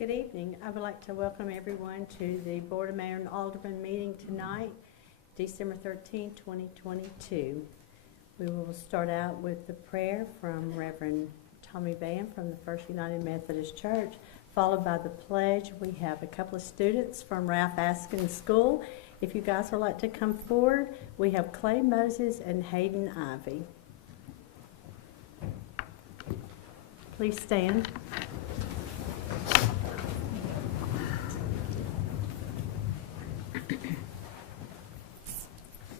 Good evening. I would like to welcome everyone to the Board of Mayor and Alderman meeting tonight, December 13, 2022. We will start out with the prayer from Reverend Tommy Van from the First United Methodist Church, followed by the pledge. We have a couple of students from Ralph Askin School. If you guys would like to come forward, we have Clay Moses and Hayden Ivy. Please stand.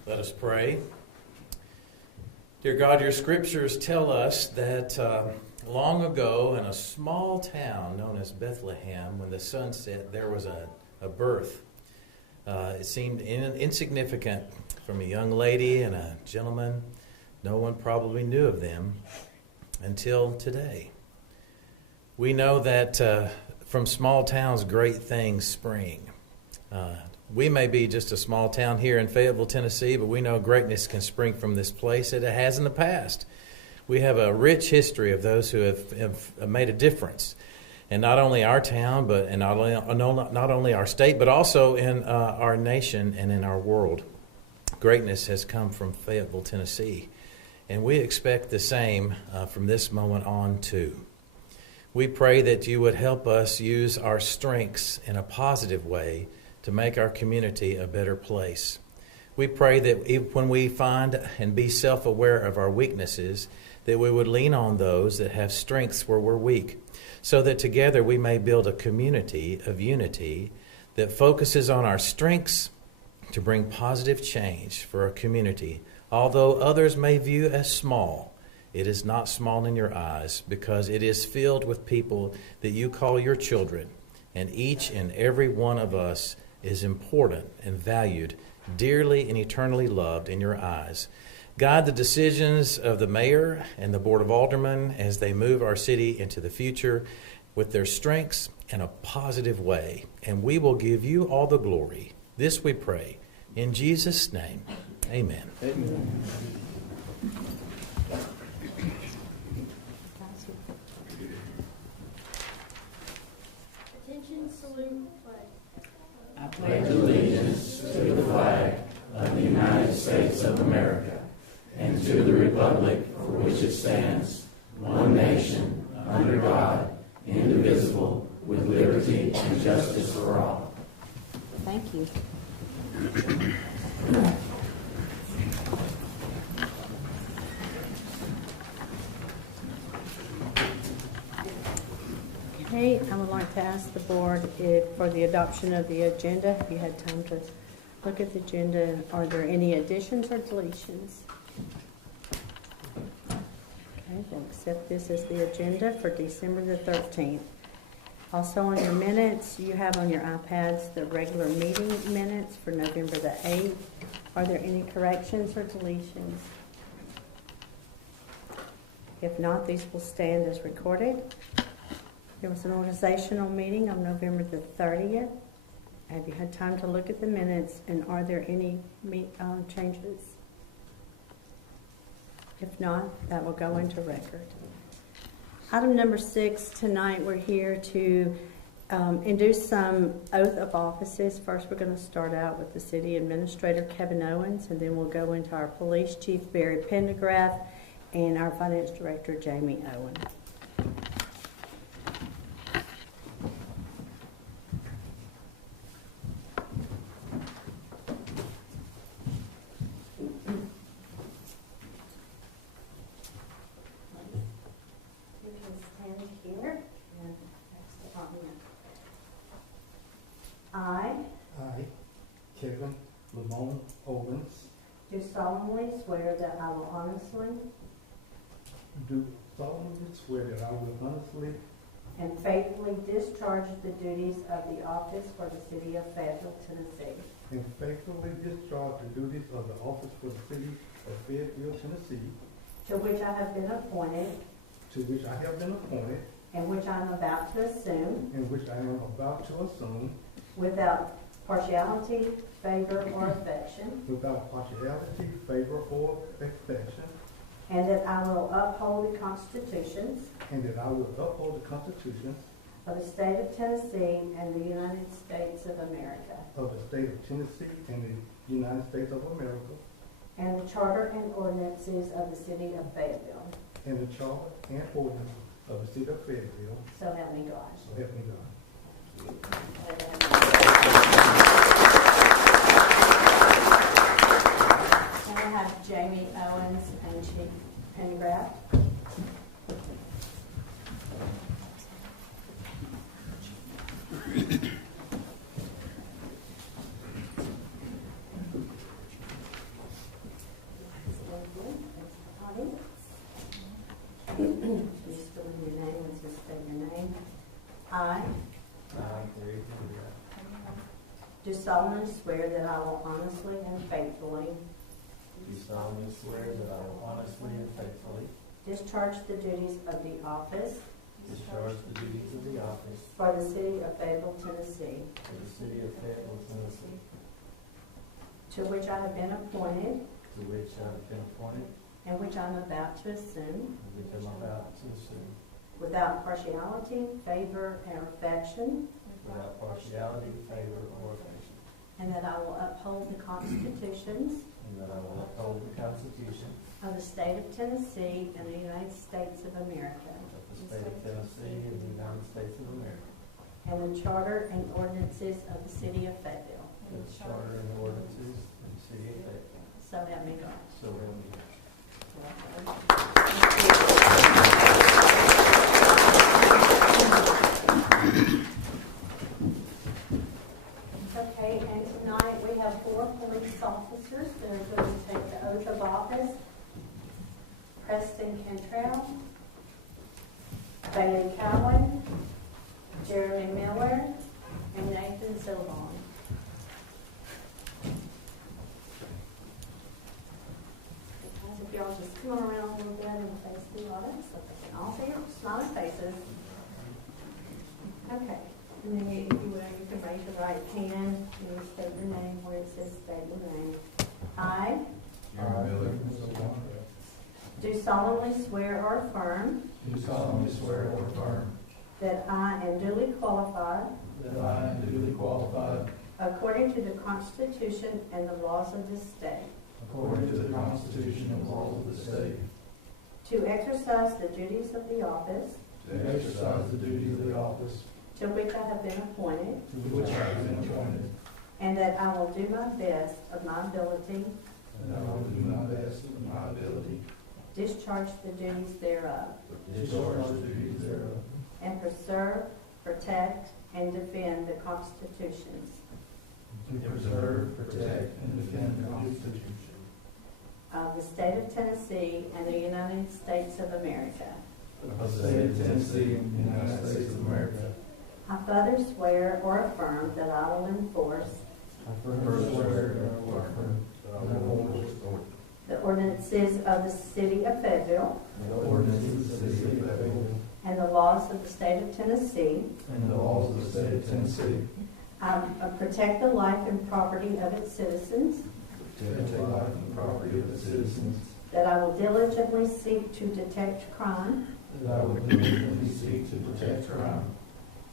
Let us pray. Dear God, your scriptures tell us that long ago in a small town known as Bethlehem, when the sun set, there was a birth. It seemed insignificant from a young lady and a gentleman. No one probably knew of them until today. We know that from small towns, great things spring. We may be just a small town here in Fayetteville, Tennessee, but we know greatness can spring from this place, and it has in the past. We have a rich history of those who have made a difference, and not only our town, but not only our state, but also in our nation and in our world. Greatness has come from Fayetteville, Tennessee, and we expect the same from this moment on too. We pray that you would help us use our strengths in a positive way to make our community a better place. We pray that when we find and be self-aware of our weaknesses, that we would lean on those that have strengths where we're weak, so that together we may build a community of unity that focuses on our strengths to bring positive change for our community. Although others may view as small, it is not small in your eyes, because it is filled with people that you call your children, and each and every one of us is important and valued, dearly and eternally loved in your eyes. Guide the decisions of the mayor and the board of aldermen as they move our city into the future with their strengths in a positive way, and we will give you all the glory. This we pray in Jesus' name. Amen. Amen. Attention, salute, flag. I pledge allegiance to the flag of the United States of America and to the republic for which it stands, one nation, under God, indivisible, with liberty and justice for all. Thank you. Okay, I would like to ask the board for the adoption of the agenda. If you had time to look at the agenda, are there any additions or deletions? Okay, we'll accept this as the agenda for December the 13th. Also on your minutes, you have on your iPads the regular meeting minutes for November the 8th. Are there any corrections or deletions? If not, these will stand as recorded. There was an organizational meeting on November the 30th. Have you had time to look at the minutes, and are there any changes? If not, that will go into record. Item number 6, tonight we're here to induce some oath of offices. First, we're going to start out with the City Administrator, Kevin Owens, and then we'll go into our Police Chief, Barry Pendergraft, and our Finance Director, Jamie Owen. I, Kevin Lamone Owens, do solemnly swear that I will honestly do solemnly swear that I will honestly and faithfully discharge the duties of the office for the City of Fayetteville, Tennessee, and faithfully discharge the duties of the office for the City of Fayetteville, Tennessee, to which I have been appointed and which I am about to assume, without partiality, favor, or affection, and that I will uphold the constitutions of the State of Tennessee and the United States of America, of the State of Tennessee and the United States of America, and the Charter and ordinances of the City of Fayetteville. and the Charter and ordinances of the City of Fayetteville, So help me God. so help me God. And I have Jamie Owens and Chief Pendergraft. Please fill in your name and just state your name. I do solemnly swear that I will honestly and faithfully Do solemnly swear that I will honestly and faithfully discharge the duties of the office discharge the duties of the office for the City of Fayetteville, Tennessee, for the City of Fayetteville, Tennessee, to which I have been appointed to which I have been appointed and which I am about to assume, and which I am about to assume, without partiality, favor, or affection, without partiality, favor, or affection, and that I will uphold the constitutions and that I will uphold the Constitution of the State of Tennessee and the United States of America, of the State of Tennessee and the United States of America, and the Charter and ordinances of the City of Fayetteville. and the Charter and ordinances of the City of Fayetteville. So help me God. So help me God. Okay, and tonight we have 4 police officers that are going to take the oath of office. Preston Cantrell, Bailey Cowan, Jeremy Miller, and Nathan Zilbon. If y'all just come on around a little bit and face the audience so they can all see your smiling faces. Okay, and then if you will, you can raise your right hand and state your name where it says state your name. I do solemnly swear or affirm Do solemnly swear or affirm that I am duly qualified, that I am duly qualified, according to the Constitution and the laws of this state, according to the Constitution and laws of the state, to exercise the duties of the office to exercise the duties of the office to which I have been appointed, to which I have been appointed, and that I will do my best of my ability, and I will do my best of my ability, discharge the duties thereof, discharge the duties thereof, and preserve, protect, and defend the constitutions to preserve, protect, and defend the Constitution of the State of Tennessee and the United States of America. of the State of Tennessee and the United States of America. I further swear or affirm that I will enforce I further swear or affirm that I will enforce the ordinances of the City of Fayetteville the ordinances of the City of Fayetteville and the laws of the State of Tennessee. and the laws of the State of Tennessee, I protect the life and property of its citizens, to protect the life and property of the citizens, that I will diligently seek to detect crime that I will diligently seek to protect crime,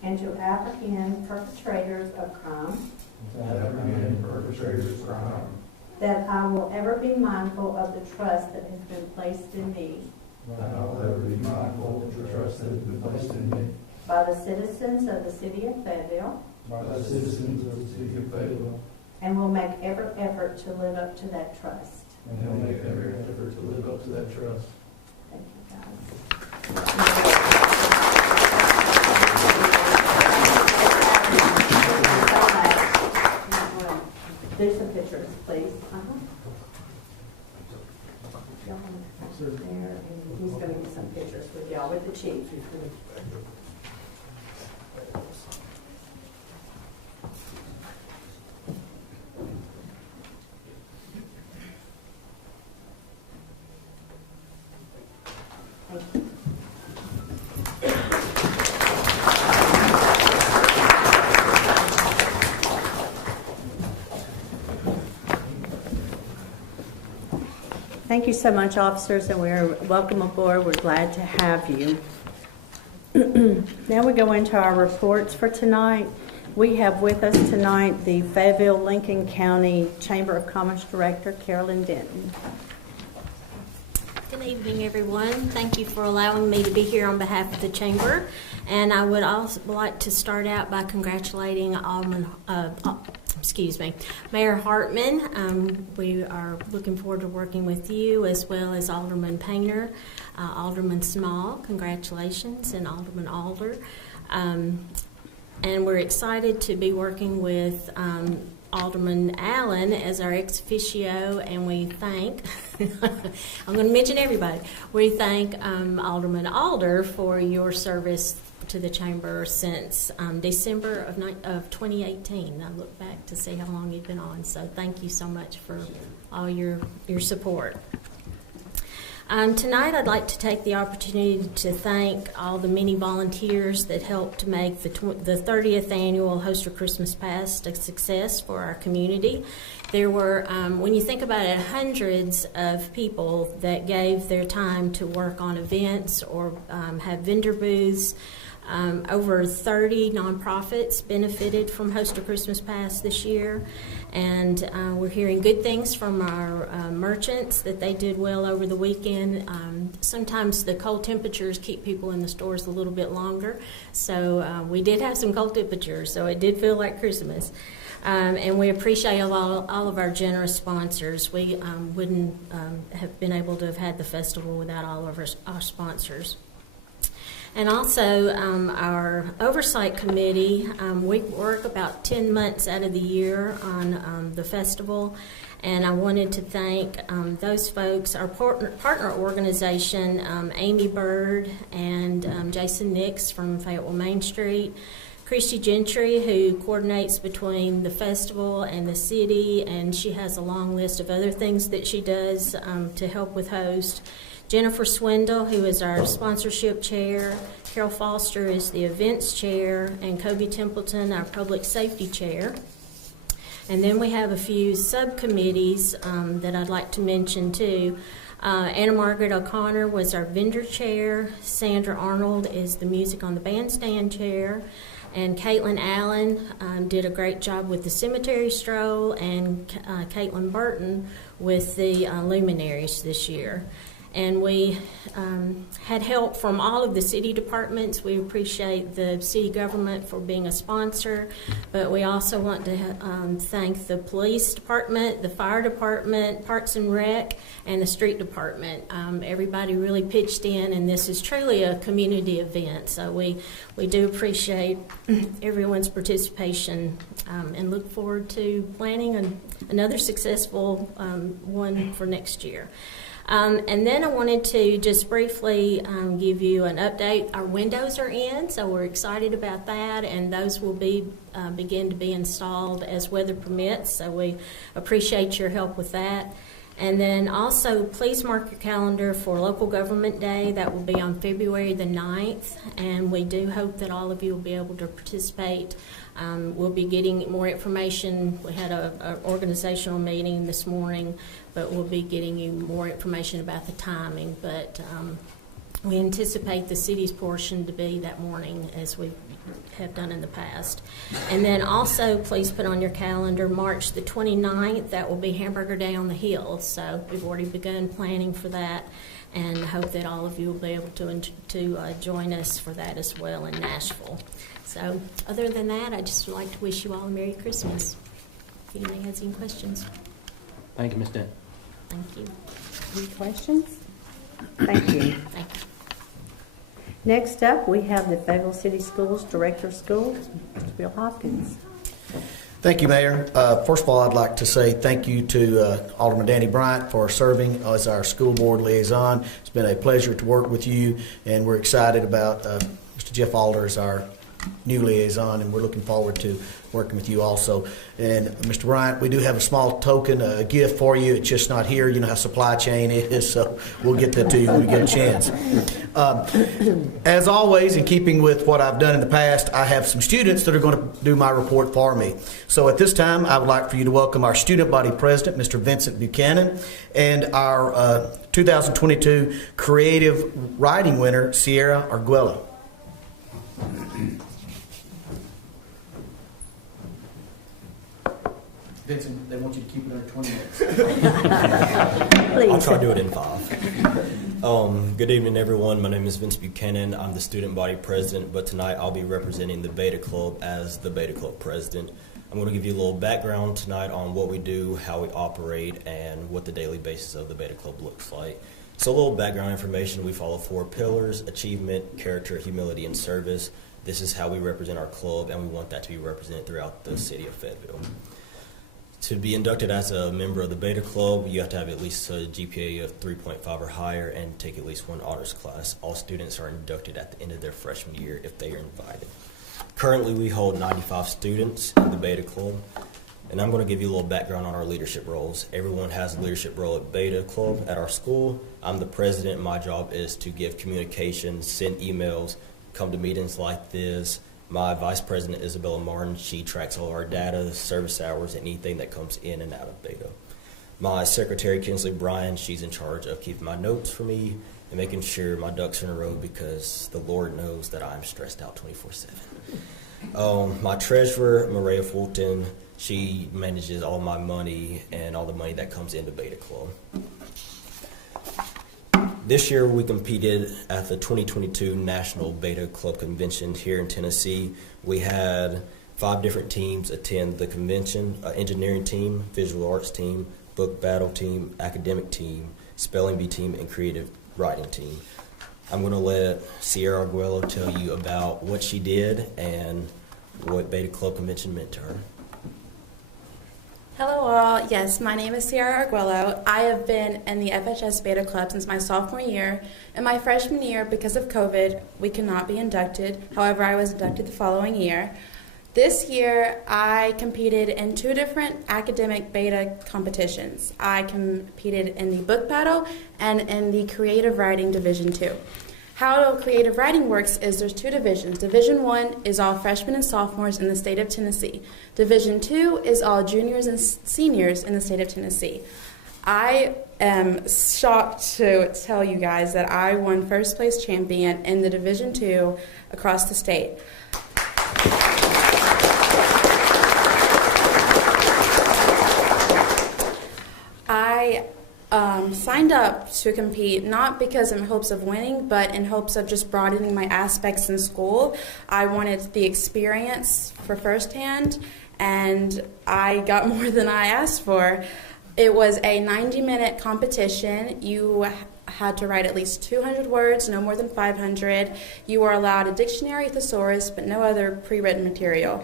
and to apprehend perpetrators of crime, and to apprehend perpetrators of crime, that I will ever be mindful of the trust that has been placed in me that I will ever be mindful of the trust that has been placed in me by the citizens of the City of Fayetteville, by the citizens of the City of Fayetteville, and will make every effort to live up to that trust. and will make every effort to live up to that trust. Thank you, guys. Do some pictures, please. Y'all want to pass it there, and he's going to get some pictures with y'all, with the chief. Thank you. Thank you so much, officers, and we're welcome aboard. We're glad to have you. Now we go into our reports for tonight. We have with us tonight the Fayetteville Lincoln County Chamber of Commerce Director, Carolyn Denton. Good evening, everyone. Thank you for allowing me to be here on behalf of the Chamber. And I would also like to start out by congratulating Mayor Hartman. We are looking forward to working with you, as well as Alderman Painter, Alderman Small, congratulations, and Alderman Alder. And we're excited to be working with Alderman Allen as our ex officio, and we thank, I'm going to mention everybody, we thank Alderman Alder for your service to the Chamber since December of 2018. I look back to see how long you've been on, so thank you so much for all your support. Tonight I'd like to take the opportunity to thank all the many volunteers that helped to make the 30th annual Host for Christmas Past a success for our community. There were, when you think about it, hundreds of people that gave their time to work on events or have vendor booths. Over 30 nonprofits benefited from Host for Christmas Past this year, and we're hearing good things from our merchants that they did well over the weekend. Sometimes the cold temperatures keep people in the stores a little bit longer, so we did have some cold temperatures, so it did feel like Christmas. And we appreciate all of our generous sponsors. We wouldn't have been able to have had the festival without all of our sponsors. And also our oversight committee, we work about 10 months out of the year on the festival. And I wanted to thank those folks, our partner organization, Amy Bird and Jason Nix from Fayetteville Main Street, Christy Gentry, who coordinates between the festival and the city, and she has a long list of other things that she does to help with Host. Jennifer Swindle, who is our sponsorship chair, Carol Foster is the events chair, and Kobe Templeton, our public safety chair. And then we have a few subcommittees that I'd like to mention too. Anna Margaret O'Connor was our vendor chair, Sandra Arnold is the music on the bandstand chair, and Caitlin Allen did a great job with the cemetery stroll, and Caitlin Burton with the luminaries this year. And we had help from all of the city departments. We appreciate the city government for being a sponsor, but we also want to thank the police department, the fire department, Parks and Rec, and the street department. Everybody really pitched in, and this is truly a community event. So we do appreciate everyone's participation and look forward to planning another successful one for next year. And then I wanted to just briefly give you an update. Our windows are in, so we're excited about that, and those will begin to be installed as weather permits, so we appreciate your help with that. And then also, please mark your calendar for Local Government Day. That will be on February the 9th, and we do hope that all of you will be able to participate. We'll be getting more information. We had an organizational meeting this morning, but we'll be getting you more information about the timing. But we anticipate the city's portion to be that morning, as we have done in the past. And then also, please put on your calendar March the 29th. That will be Hamburger Day on the Hill. So we've already begun planning for that, and hope that all of you will be able to join us for that as well in Nashville. So other than that, I just would like to wish you all a Merry Christmas. If anybody has any questions. Thank you, Ms. Dent. Thank you. Any questions? Thank you. Thank you. Next up, we have the Fayetteville City Schools Director of Schools, Mr. Bill Hopkins. Thank you, Mayor. First of all, I'd like to say thank you to Alderman Danny Bryant for serving as our school board liaison. It's been a pleasure to work with you, and we're excited about Mr. Jeff Alder as our new liaison, and we're looking forward to working with you also. And Mr. Bryant, we do have a small token, a gift for you. It's just not here. You know how supply chain is, so we'll get that to you when we get a chance. As always, in keeping with what I've done in the past, I have some students that are going to do my report for me. So at this time, I would like for you to welcome our student body president, Mr. Vincent Buchanan, and our 2022 creative writing winner, Sierra Arguello. Vincent, they want you to keep it under 20 minutes. Please. I'll try to do it in 5. Good evening, everyone. My name is Vince Buchanan. I'm the student body president, but tonight I'll be representing the Beta Club as the Beta Club president. I'm going to give you a little background tonight on what we do, how we operate, and what the daily basis of the Beta Club looks like. So a little background information. We follow 4 pillars: achievement, character, humility, and service. This is how we represent our club, and we want that to be represented throughout the city of Fayetteville. To be inducted as a member of the Beta Club, you have to have at least a GPA of 3.5 or higher and take at least 1 honors class. All students are inducted at the end of their freshman year if they are invited. Currently, we hold 95 students in the Beta Club, and I'm going to give you a little background on our leadership roles. Everyone has a leadership role at Beta Club at our school. I'm the president. My job is to give communication, send emails, come to meetings like this. My vice president, Isabella Martin, she tracks all our data, service hours, and anything that comes in and out of Beta. My secretary, Kinsley Bryan, she's in charge of keeping my notes for me and making sure my ducks are in a row because the Lord knows that I'm stressed out 24/7. My treasurer, Maria Fulton, she manages all my money and all the money that comes into Beta Club. This year we competed at the 2022 National Beta Club Convention here in Tennessee. We had 5 different teams attend the convention: engineering team, visual arts team, book battle team, academic team, spelling bee team, and creative writing team. I'm going to let Sierra Arguello tell you about what she did and what Beta Club Convention meant to her. Hello all. Yes, my name is Sierra Arguello. I have been in the FHS Beta Club since my sophomore year. In my freshman year, because of COVID, we could not be inducted. However, I was inducted the following year. This year, I competed in 2 different academic beta competitions. I competed in the book battle and in the creative writing division 2. How creative writing works is there's 2 divisions. Division 1 is all freshmen and sophomores in the state of Tennessee. Division 2 is all juniors and seniors in the state of Tennessee. I am shocked to tell you guys that I won first place champion in the Division 2 across the state. I signed up to compete not because in hopes of winning, but in hopes of just broadening my aspects in school. I wanted the experience for firsthand, and I got more than I asked for. It was a 90-minute competition. You had to write at least 200 words, no more than 500. You were allowed a dictionary, thesaurus, but no other pre-written material.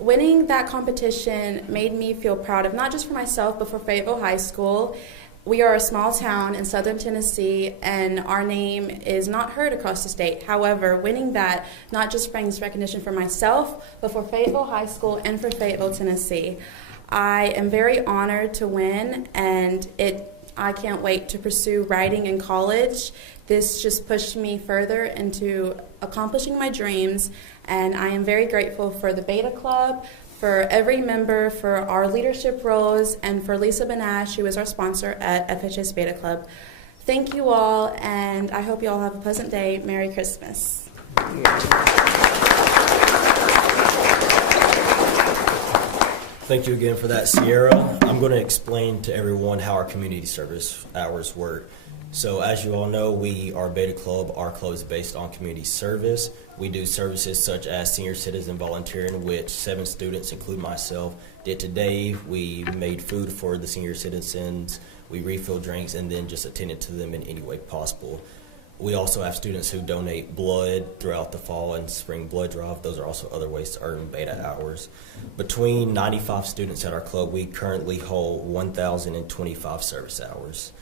Winning that competition made me feel proud of not just for myself, but for Fayetteville High School. We are a small town in southern Tennessee, and our name is not heard across the state. However, winning that not just brings recognition for myself, but for Fayetteville High School and for Fayetteville, Tennessee. I am very honored to win, and I can't wait to pursue writing in college. This just pushed me further into accomplishing my dreams, and I am very grateful for the Beta Club, for every member, for our leadership roles, and for Lisa Benash, who is our sponsor at FHS Beta Club. Thank you all, and I hope you all have a pleasant day. Merry Christmas. Thank you again for that, Sierra. I'm going to explain to everyone how our community service hours work. So as you all know, we are Beta Club. Our club is based on community service. We do services such as senior citizen volunteering, which 7 students, including myself, did today. We made food for the senior citizens. We refilled drinks and then just attended to them in any way possible. We also have students who donate blood throughout the fall and spring blood drive. Those are also other ways to earn Beta hours. Between 95 students at our club, we currently hold 1,025 service hours.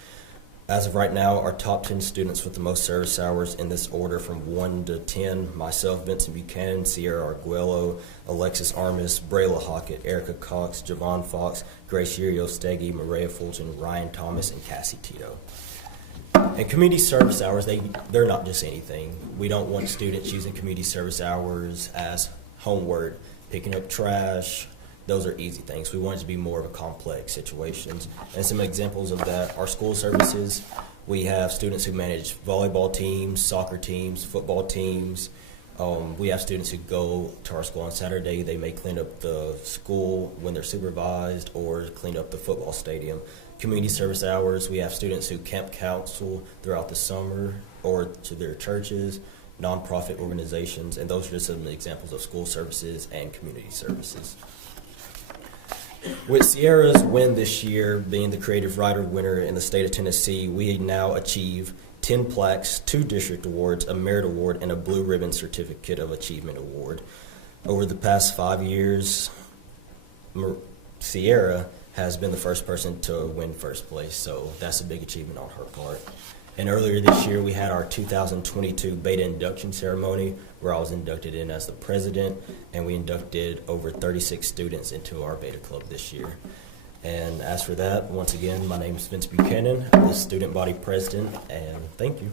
As of right now, our top 10 students with the most service hours in this order from 1 to 10, myself, Vincent Buchanan, Sierra Arguello, Alexis Armis, Brayla Hockett, Erica Cox, Javon Fox, Grace Uriostegui, Maria Fulton, Ryan Thomas, and Cassie Tito. And community service hours, they're not just anything. We don't want students using community service hours as homework, picking up trash. Those are easy things. We want it to be more of a complex situations. And some examples of that are school services. We have students who manage volleyball teams, soccer teams, football teams. We have students who go to our school on Saturday. They may clean up the school when they're supervised or clean up the football stadium. Community service hours, we have students who camp counsel throughout the summer or to their churches, nonprofit organizations, and those are just some examples of school services and community services. With Sierra's win this year, being the Creative Writer winner in the state of Tennessee, we now achieve 10 plaques, 2 district awards, a merit award, and a Blue Ribbon Certificate of Achievement award. Over the past 5 years, Sierra has been the first person to win first place, so that's a big achievement on her part. And earlier this year, we had our 2022 Beta induction ceremony, where I was inducted in as the president, and we inducted over 36 students into our Beta Club this year. And as for that, once again, my name is Vince Buchanan. I'm the student body president, and thank you.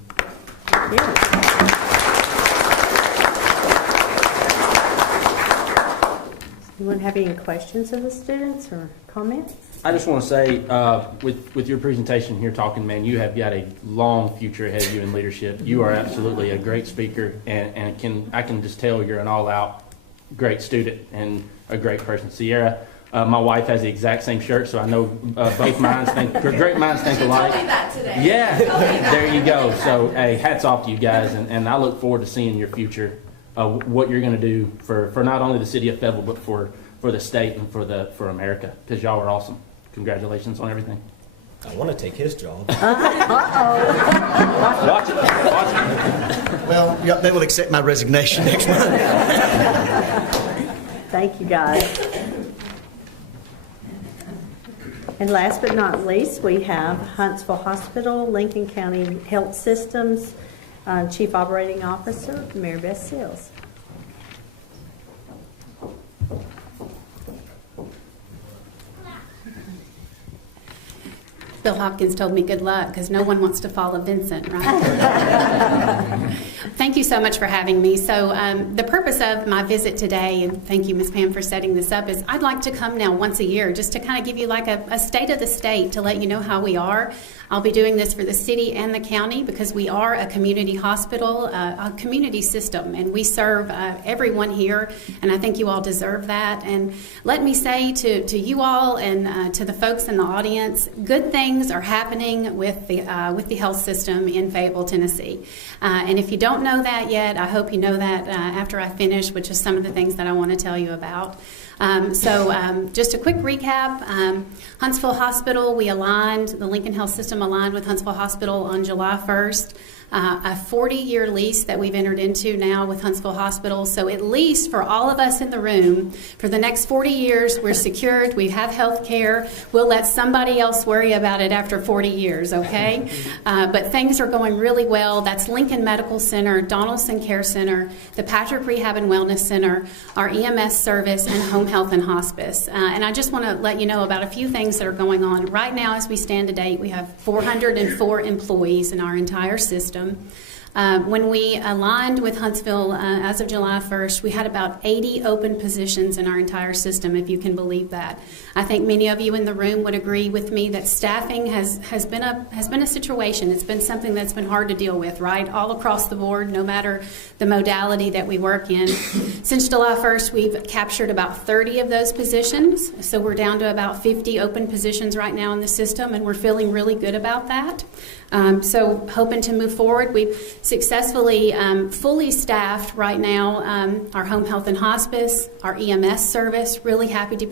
Anyone have any questions of the students or comments? I just want to say, with your presentation here talking, man, you have got a long future ahead of you in leadership. You are absolutely a great speaker, and I can just tell you're an all-out great student and a great person. Sierra, my wife has the exact same shirt, so I know both minds think, great minds think alike. Told me that today. Yeah, there you go. So, hey, hats off to you guys, and I look forward to seeing your future, what you're going to do for not only the city of Fayetteville, but for the state and for America, because y'all are awesome. Congratulations on everything. I want to take his job. Watch it. Well, yeah, they will accept my resignation next month. Thank you, guys. And last but not least, we have Huntsville Hospital, Lincoln County Health Systems, Chief Operating Officer, Mary Beth Sills. Bill Hopkins told me good luck because no one wants to follow Vincent, right? Thank you so much for having me. So the purpose of my visit today, and thank you, Ms. Pam, for setting this up, is I'd like to come now once a year just to kind of give you like a state of the state to let you know how we are. I'll be doing this for the city and the county because we are a community hospital, a community system, and we serve everyone here, and I think you all deserve that. And let me say to you all and to the folks in the audience, good things are happening with the health system in Fayetteville, Tennessee. And if you don't know that yet, I hope you know that after I finish, which is some of the things that I want to tell you about. Just a quick recap. Huntsville Hospital, the Lincoln Health System aligned with Huntsville Hospital on July 1st. A 40-year lease that we've entered into now with Huntsville Hospital. So at least for all of us in the room, for the next 40 years, we're secured, we have health care. We'll let somebody else worry about it after 40 years, okay? But things are going really well. That's Lincoln Medical Center, Donaldson Care Center, the Patrick Rehab and Wellness Center, our EMS service, and Home Health and Hospice. And I just want to let you know about a few things that are going on. Right now, as we stand today, we have 404 employees in our entire system. When we aligned with Huntsville as of July 1st, we had about 80 open positions in our entire system, if you can believe that. I think many of you in the room would agree with me that staffing has been a situation. It's been something that's been hard to deal with, right? All across the board, no matter the modality that we work in. Since July 1st, we've captured about 30 of those positions, so we're down to about 50 open positions right now in the system, and we're feeling really good about that. So hoping to move forward. We've successfully fully staffed right now our home health and hospice, our EMS service. Really happy to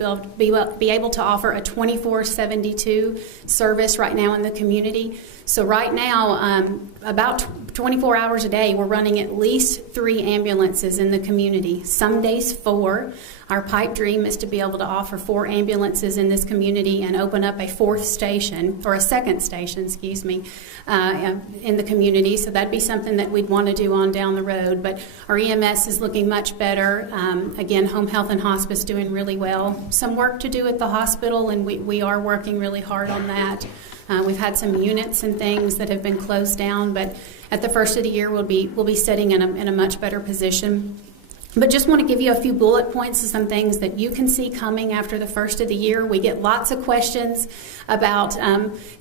be able to offer a 24/72 service right now in the community. So right now, about 24 hours a day, we're running at least 3 ambulances in the community. Some days 4. Our pipe dream is to be able to offer 4 ambulances in this community and open up a 4th station, or a 2nd station, excuse me, in the community. So that'd be something that we'd want to do on down the road. But our EMS is looking much better. Again, home health and hospice doing really well. Some work to do at the hospital, and we are working really hard on that. We've had some units and things that have been closed down, but at the first of the year, we'll be sitting in a much better position. But just want to give you a few bullet points of some things that you can see coming after the first of the year. We get lots of questions about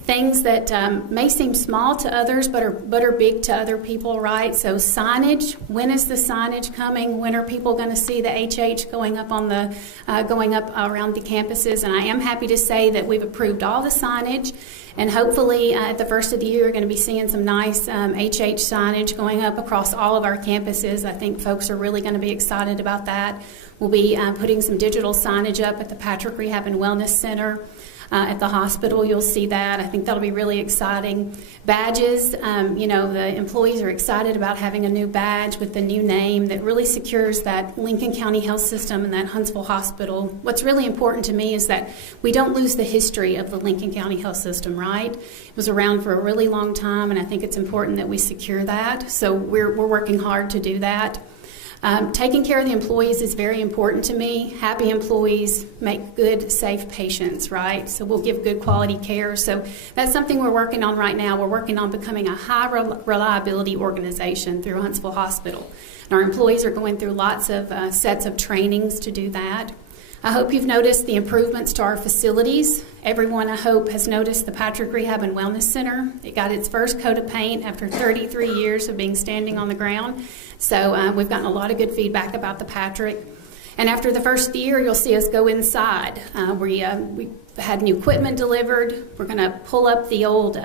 things that may seem small to others, but are big to other people, right? So signage. When is the signage coming? When are people going to see the HH going up on the going up around the campuses? And I am happy to say that we've approved all the signage. And hopefully at the first of the year, you're going to be seeing some nice HH signage going up across all of our campuses. I think folks are really going to be excited about that. We'll be putting some digital signage up at the Patrick Rehab and Wellness Center. At the hospital, you'll see that. I think that'll be really exciting. Badges, the employees are excited about having a new badge with the new name that really secures that Lincoln County Health System and that Huntsville Hospital. What's really important to me is that we don't lose the history of the Lincoln County Health System, right? It was around for a really long time, and I think it's important that we secure that. So we're working hard to do that. Taking care of the employees is very important to me. Happy employees make good, safe patients, right? So we'll give good quality care. So that's something we're working on right now. We're working on becoming a high reliability organization through Huntsville Hospital. And our employees are going through lots of sets of trainings to do that. I hope you've noticed the improvements to our facilities. Everyone, I hope, has noticed the Patrick Rehab and Wellness Center. It got its first coat of paint after 33 years of being standing on the ground. So we've gotten a lot of good feedback about the Patrick. And after the first year, you'll see us go inside. We had new equipment delivered. We're going to pull up the old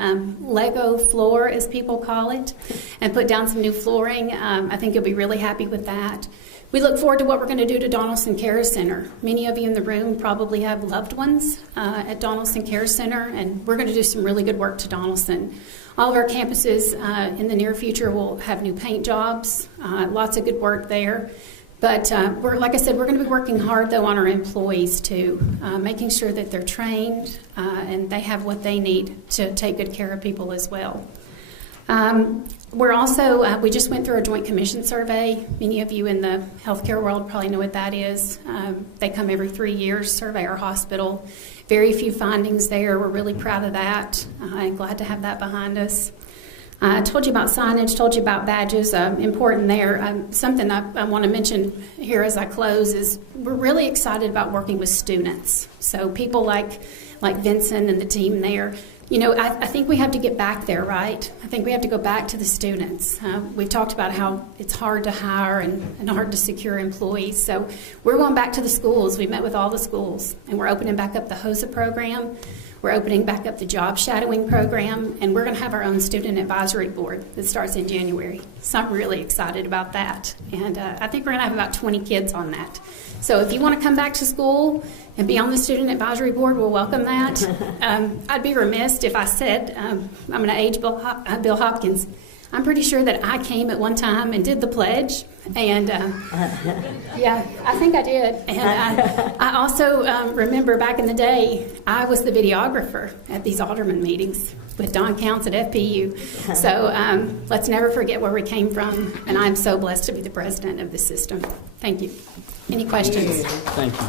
Lego floor, as people call it, and put down some new flooring. I think you'll be really happy with that. We look forward to what we're going to do to Donaldson Care Center. Many of you in the room probably have loved ones at Donaldson Care Center, and we're going to do some really good work to Donaldson. All of our campuses in the near future will have new paint jobs, lots of good work there. But like I said, we're going to be working hard, though, on our employees, too, making sure that they're trained and they have what they need to take good care of people as well. We're also, we just went through a joint commission survey. Many of you in the healthcare world probably know what that is. They come every 3 years, survey our hospital. Very few findings there. We're really proud of that. I'm glad to have that behind us. I told you about signage, told you about badges, important there. Something I want to mention here as I close is we're really excited about working with students. So people like Vincent and the team there. You know, I think we have to get back there, right? I think we have to go back to the students. We've talked about how it's hard to hire and hard to secure employees. So we're going back to the schools. We met with all the schools, and we're opening back up the HOSA program. We're opening back up the job shadowing program, and we're going to have our own student advisory board that starts in January. So I'm really excited about that. And I think we're going to have about 20 kids on that. So if you want to come back to school and be on the student advisory board, we'll welcome that. I'd be remiss if I said, I'm going to age Bill Hopkins. I'm pretty sure that I came at one time and did the pledge. And yeah, I think I did. And I also remember back in the day, I was the videographer at these alderman meetings with Don Counts at FPU. So let's never forget where we came from. And I'm so blessed to be the president of this system. Thank you. Any questions? Thank you.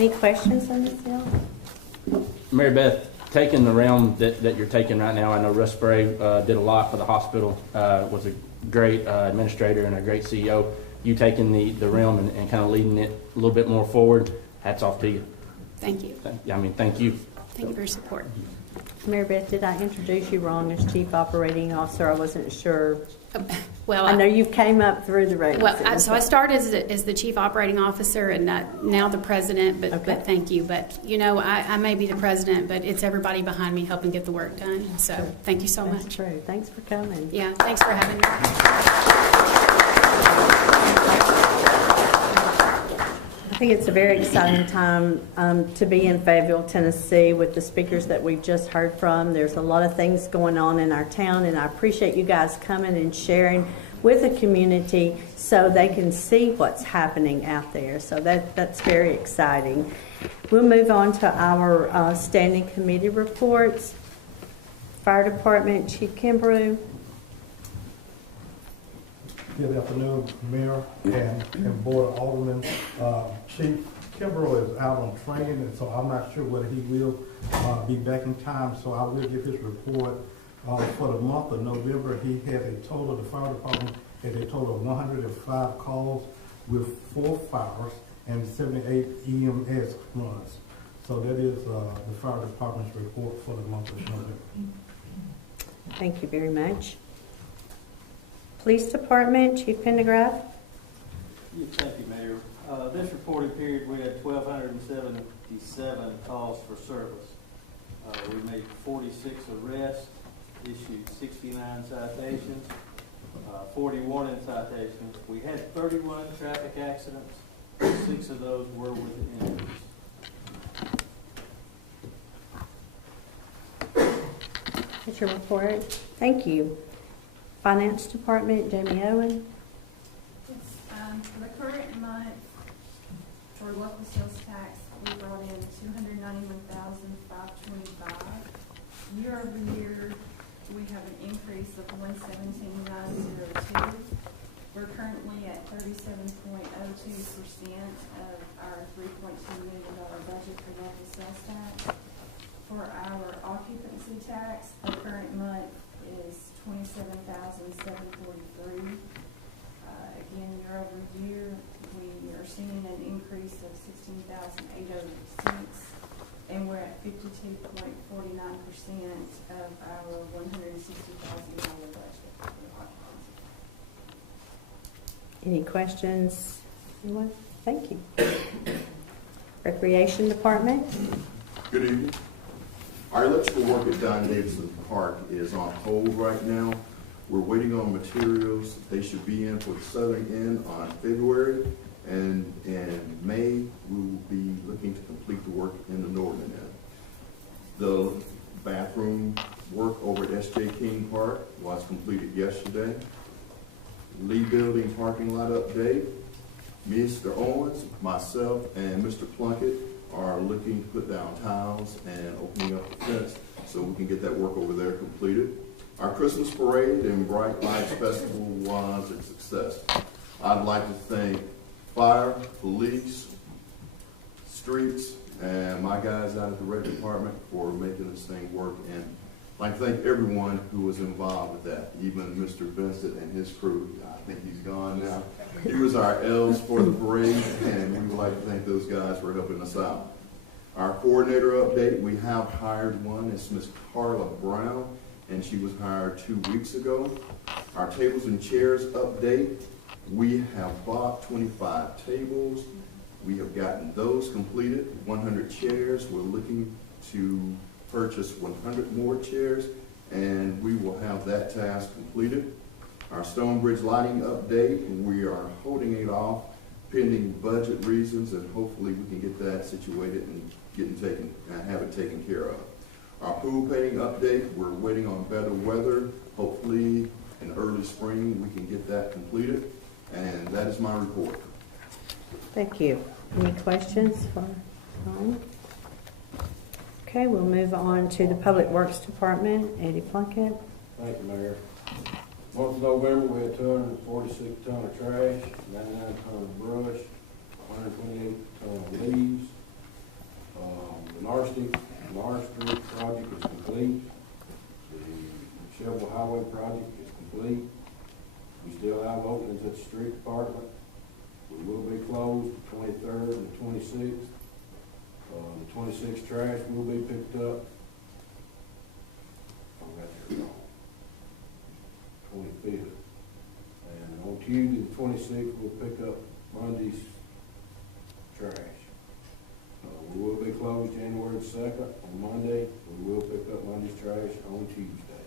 Any questions on this bill? Mary Beth, taking the realm that you're taking right now, I know Russ Spray did a lot for the hospital, was a great administrator and a great CEO. You taking the realm and kind of leading it a little bit more forward, hats off to you. Thank you. Thank you. Thank you for your support. Mary Beth, did I introduce you wrong as Chief Operating Officer? I wasn't sure. Well, I know you came up through the ranks. Well, so I started as the Chief Operating Officer and now the President, but thank you. But, you know, I may be the President, but it's everybody behind me helping get the work done. So thank you so much. That's true. Thanks for coming. Yeah, thanks for having me. I think it's a very exciting time to be in Fayetteville, Tennessee, with the speakers that we've just heard from. There's a lot of things going on in our town, and I appreciate you guys coming and sharing with the community so they can see what's happening out there. So that's very exciting. We'll move on to our standing committee reports. Fire Department, Chief Kimbrough. Good afternoon, Mayor and Board of Aldermen. Chief Kimbrough is out on training, and so I'm not sure whether he will be back in time, so I will give his report. For the month of November, he had a total, the fire department and a total of 105 calls with 4 fires and 78 EMS runs. So that is the fire department's report for the month of November. Thank you very much. Police Department, Chief Pendergraft. Yes, thank you, Mayor. This reporting period, we had 1,277 calls for service. We made 46 arrests, issued 69 citations, 41 in citations. We had 31 traffic accidents. 6 of those were with injuries. That's your report. Thank you. Finance Department, Jamie Owen. For the current month, for local sales tax, we brought in $291,525. Year over year, we have an increase of $117,902. We're currently at 37.02% of our $3.2 million budget for local sales tax. For our occupancy tax, the current month is $27,743. Again, year over year, we are seeing an increase of $16,806, and we're at 52.49% of our $160,000 budget for occupancy. Any questions? Anyone? Thank you. Recreation Department. Good evening. Our electrical work at Don Davidson Park is on hold right now. We're waiting on materials. They should be in for the southern end on February, and in May we will be looking to complete the work in the northern end. The bathroom work over at S.J. King Park was completed yesterday. Lee Building parking lot update. Mr. Owens, myself, and Mr. Plunkett are looking to put down tiles and opening up the fence so we can get that work over there completed. Our Christmas parade and Bright Lights Festival was a success. I'd like to thank fire, police, streets, and my guys out at the rec department for making this thing work. And I'd like to thank everyone who was involved with that, even Mr. Vincent and his crew. I think he's gone now. He was our elves for the parade, and we would like to thank those guys for helping us out. Our coordinator update, we have hired one. It's Miss Carla Brown, and she was hired 2 weeks ago. Our tables and chairs update, we have bought 25 tables. We have gotten those completed, 100 chairs. We're looking to purchase 100 more chairs, and we will have that task completed. Our Stonebridge lighting update, we are holding it off pending budget reasons, and hopefully we can get that situated and have it taken care of. Our pool painting update, we're waiting on better weather. Hopefully in early spring we can get that completed, and that is my report. Thank you. Any questions for Ron? Okay, we'll move on to the Public Works Department. Eddie Plunkett. Thank you, Mayor. Month of November, we had 246 ton of trash, 99 ton of brush, 128 ton of leaves. The North Street project is complete. The Shovel Highway project is complete. We still have openings at the street department. We will be closed the 23rd and the 26th. The 26th trash will be picked up. I've got there wrong. 25th. And on Tuesday, the 26th, we'll pick up Monday's trash. We will be closed January 2nd on Monday. We will pick up Monday's trash on Tuesday.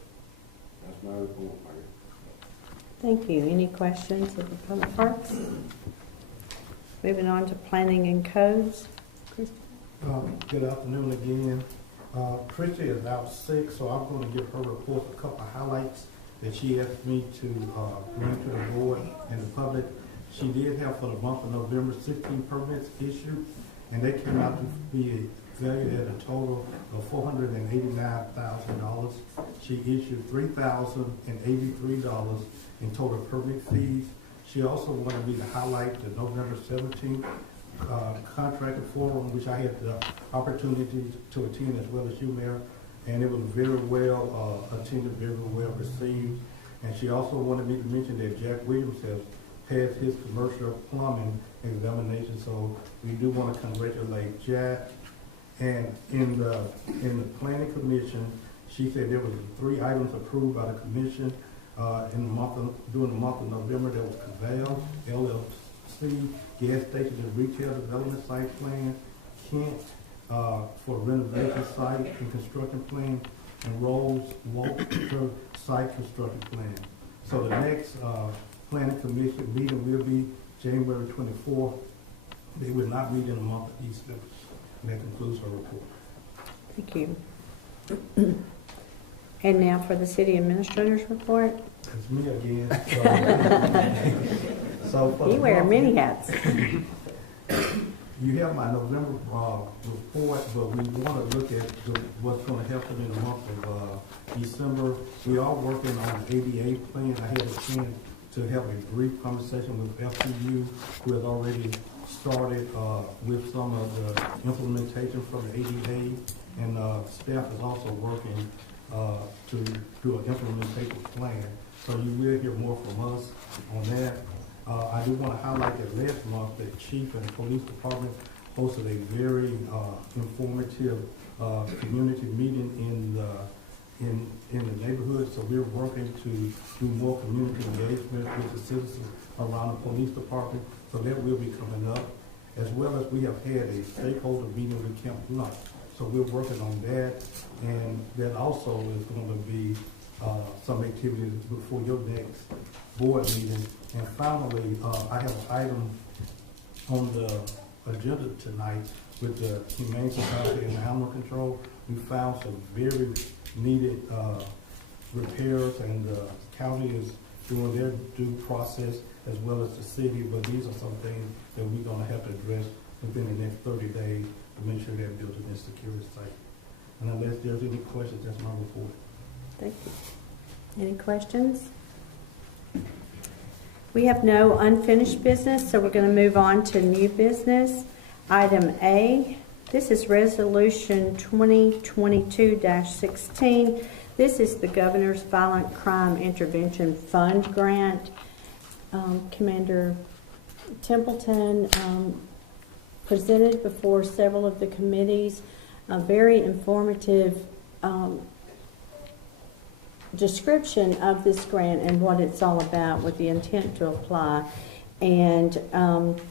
That's my report, Mayor. Thank you. Any questions of the Public Works? Moving on to Planning and Codes. Good afternoon again. Tricia is out sick, so I'm going to give her report a couple of highlights that she asked me to bring to the board and the public. She did have for the month of November 16 permits issued, and they came out to be valued at a total of $489,000. She issued $3,083 in total permit fees. She also wanted me to highlight the November 17th contractor forum, which I had the opportunity to attend as well as you, Mayor, and it was very well attended, very well received. And she also wanted me to mention that Jack Williams has passed his commercial plumbing examination, so we do want to congratulate Jack. And in the planning commission, she said there was 3 items approved by the commission during the month of November. There was Cavell, LLC, gas station and retail development site plan, Kent for renovation site and construction plan, and Rose Walker site construction plan. So the next planning commission meeting will be January 24th. They will not meet in the month of December. And that concludes her report. Thank you. And now for the city administrator's report. It's me again. So for You wear many hats. You have my November report, but we want to look at what's going to happen in the month of December. We are working on an ADA plan. I had a chance to have a brief conversation with FPU, who has already started with some of the implementation from the ADA, and staff is also working to do an implementation plan. So you will hear more from us on that. I do want to highlight that last month the chief and police department hosted a very informative community meeting in the neighborhood. So we're working to do more community engagement with the citizens around the police department. So that will be coming up, as well as we have had a stakeholder meeting with Camp Blunt. So we're working on that, and that also is going to be some activities before your next board meeting. And finally, I have an item on the agenda tonight with the Humane Society and Animal Control. We found some very needed repairs, and the county is doing their due process as well as the city, but these are some things that we're going to have to address within the next 30 days to make sure that building is secure and safe. And unless there's any questions, that's my report. Thank you. Any questions? We have no unfinished business, so we're going to move on to new business. Item A, this is Resolution 2022-16. This is the Governor's Violent Crime Intervention Fund grant. Commander Templeton presented before several of the committees a very informative description of this grant and what it's all about with the intent to apply. And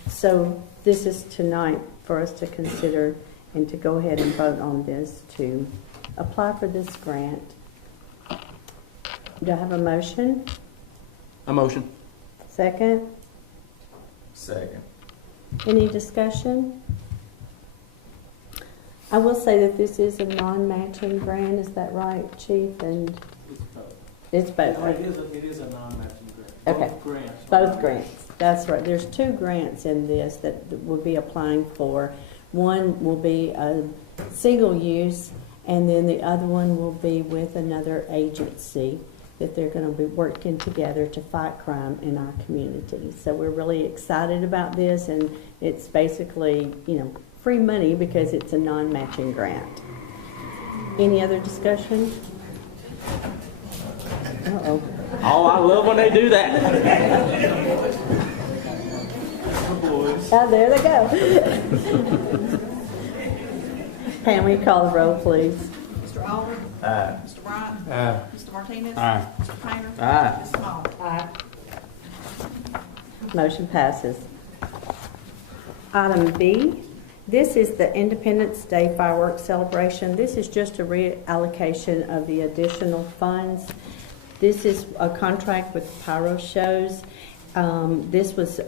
so this is tonight for us to consider and to go ahead and vote on this to apply for this grant. Do I have a motion? A motion. Second? Second. Any discussion? I will say that this is a non-matching grant. Is that right, Chief? And It's both. it's both. It is a non-matching grant. Okay. Both grants. Both grants. That's right. There's 2 grants in this that we'll be applying for. One will be a single use, and then the other one will be with another agency that they're going to be working together to fight crime in our community. So we're really excited about this, and it's basically, free money because it's a non-matching grant. Any other discussion? Uh-oh. Oh, I love when they do that. Oh, there they go. Pam, will you call the roll, please? Mr. Alderman? Aye. Mr. Bryant? Aye. Mr. Martinez? Aye. Mr. Painter? Aye. Ms. Small? Aye. Motion passes. Item B, this is the Independence Day fireworks celebration. This is just a reallocation of the additional funds. This is a contract with Pyro Shows. This was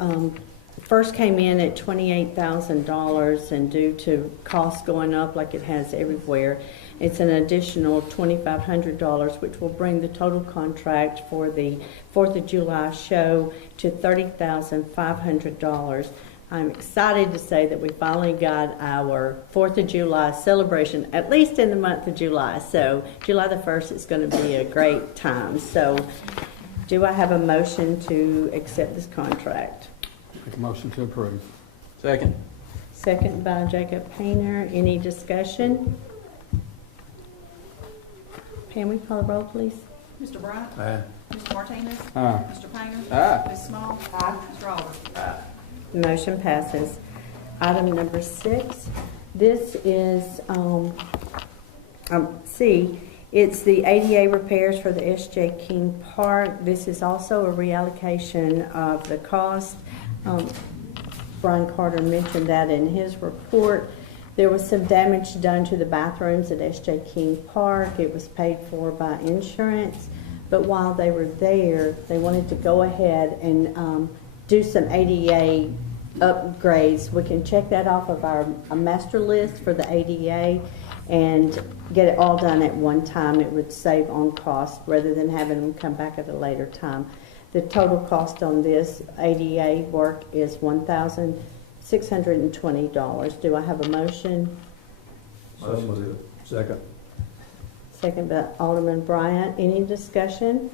first came in at $28,000, and due to costs going up like it has everywhere, it's an additional $2,500, which will bring the total contract for the 4th of July show to $30,500. I'm excited to say that we finally got our 4th of July celebration, at least in the month of July. So July the 1st is going to be a great time. So do I have a motion to accept this contract? Make a motion to approve. Second. Second by Jacob Painter. Any discussion? Pam, we call the roll, please. Mr. Bryant? Aye. Mr. Martinez? Aye. Mr. Painter? Aye. Ms. Small? Mr. Alder? Motion passes. Item number 6, this is, C, it's the ADA repairs for the S.J. King Park. This is also a reallocation of the cost. Brian Carter mentioned that in his report. There was some damage done to the bathrooms at S.J. King Park. It was paid for by insurance. But while they were there, they wanted to go ahead and do some ADA upgrades. We can check that off of our master list for the ADA and get it all done at one time. It would save on cost rather than having them come back at a later time. The total cost on this ADA work is $1,620. Do I have a motion? Motion. Second. Second by Alderman Bryant. Any discussion?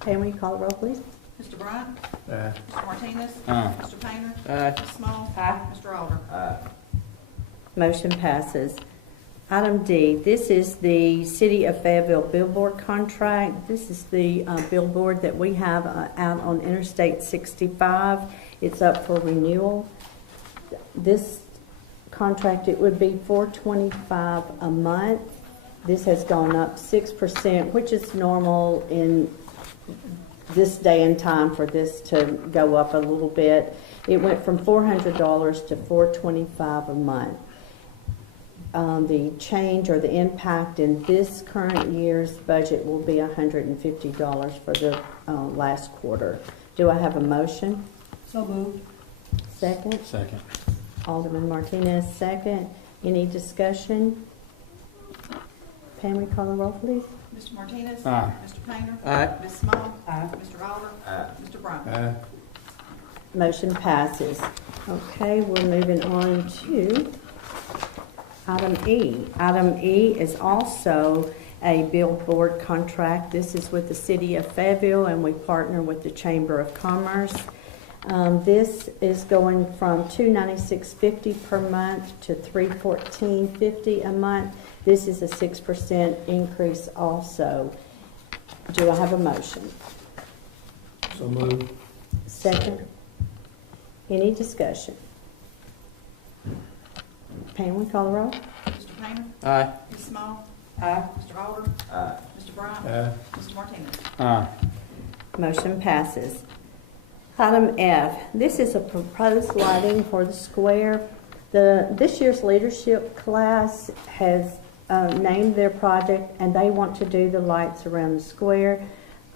Pam, will you call the roll, please? Mr. Bryant? Aye. Mr. Martinez? Aye. Mr. Painter? Aye. Ms. Small? Mr. Alder? Motion passes. Item D, this is the City of Fayetteville billboard contract. This is the billboard that we have out on Interstate 65. It's up for renewal. This contract, it would be $425 a month. This has gone up 6%, which is normal in this day and time for this to go up a little bit. It went from $400 to $425 a month. The change or the impact in this current year's budget will be $150 for the last quarter. Do I have a motion? So moved. Second? Second. Alderman Martinez, second. Any discussion? Pam, will you call the roll, please? Mr. Martinez? Aye. Mr. Painter? Aye. Ms. Small? Mr. Alder? Mr. Bryant? Aye. Motion passes. Okay, we're moving on to item E. Item E is also a billboard contract. This is with the City of Fayetteville, and we partner with the Chamber of Commerce. This is going from $296.50 per month to $314.50 a month. This is a 6% increase also. Do I have a motion? So moved. Second. Any discussion? Pam, we call the roll? Mr. Painter? Aye. Ms. Small? Mr. Alder? Mr. Bryant? Aye. Mr. Martinez? Aye. Motion passes. Item F, this is a proposed lighting for the square. This year's leadership class has named their project, and they want to do the lights around the square.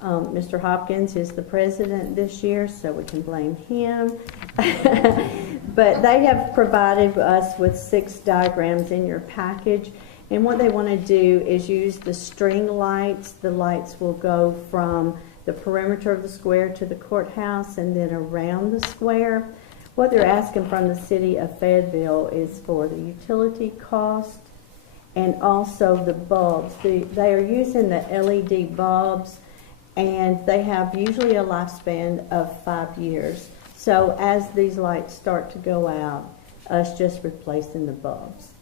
Mr. Hopkins is the president this year, so we can blame him. But they have provided us with 6 diagrams in your package. And what they want to do is use the string lights. The lights will go from the perimeter of the square to the courthouse and then around the square. What they're asking from the City of Fayetteville is for the utility cost and also the bulbs. They are using the LED bulbs, and they have usually a lifespan of 5 years. So as these lights start to go out, us just replacing the bulbs.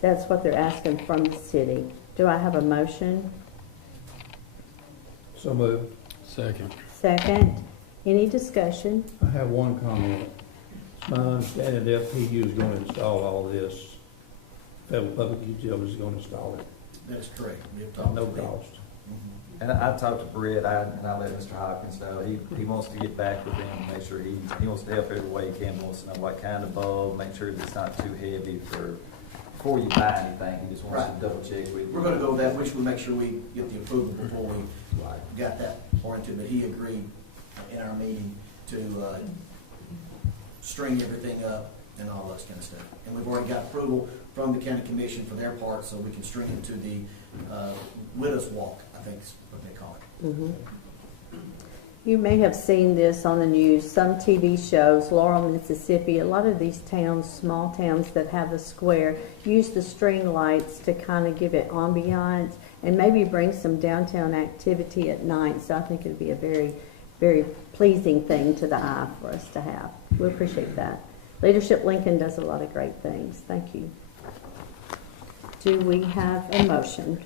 That's what they're asking from the city. Do I have a motion? So moved. Second. Second. Any discussion? I have one comment. It's my understanding that FPU is going to install all this. Federal Public Utilities is going to install it. That's correct. We have At talked no to them. cost. And I talked to Brett, and I let Mr. Hopkins know, he wants to get back with them, and make sure he wants to help every way he can, wants to know what kind of bulb, make sure that it's not too heavy before you buy anything, he just wants Right. to double check with you. We're going to go that, which will make sure we get the approval before we got that oriented, but he agreed in our meeting to string everything up and all that kind of stuff. And we've already got approval from the county commission for their part, so we can string it to the widow's walk, I think is what they call it. Mm-hmm. You may have seen this on the news, some TV shows, Laurel, Mississippi, a lot of these towns, small towns that have a square, use the string lights to kind of give it ambiance and maybe bring some downtown activity at night. So I think it would be a very, very pleasing thing to the eye for us to have. We appreciate that. Leadership Lincoln does a lot of great things. Thank you. Do we have a motion?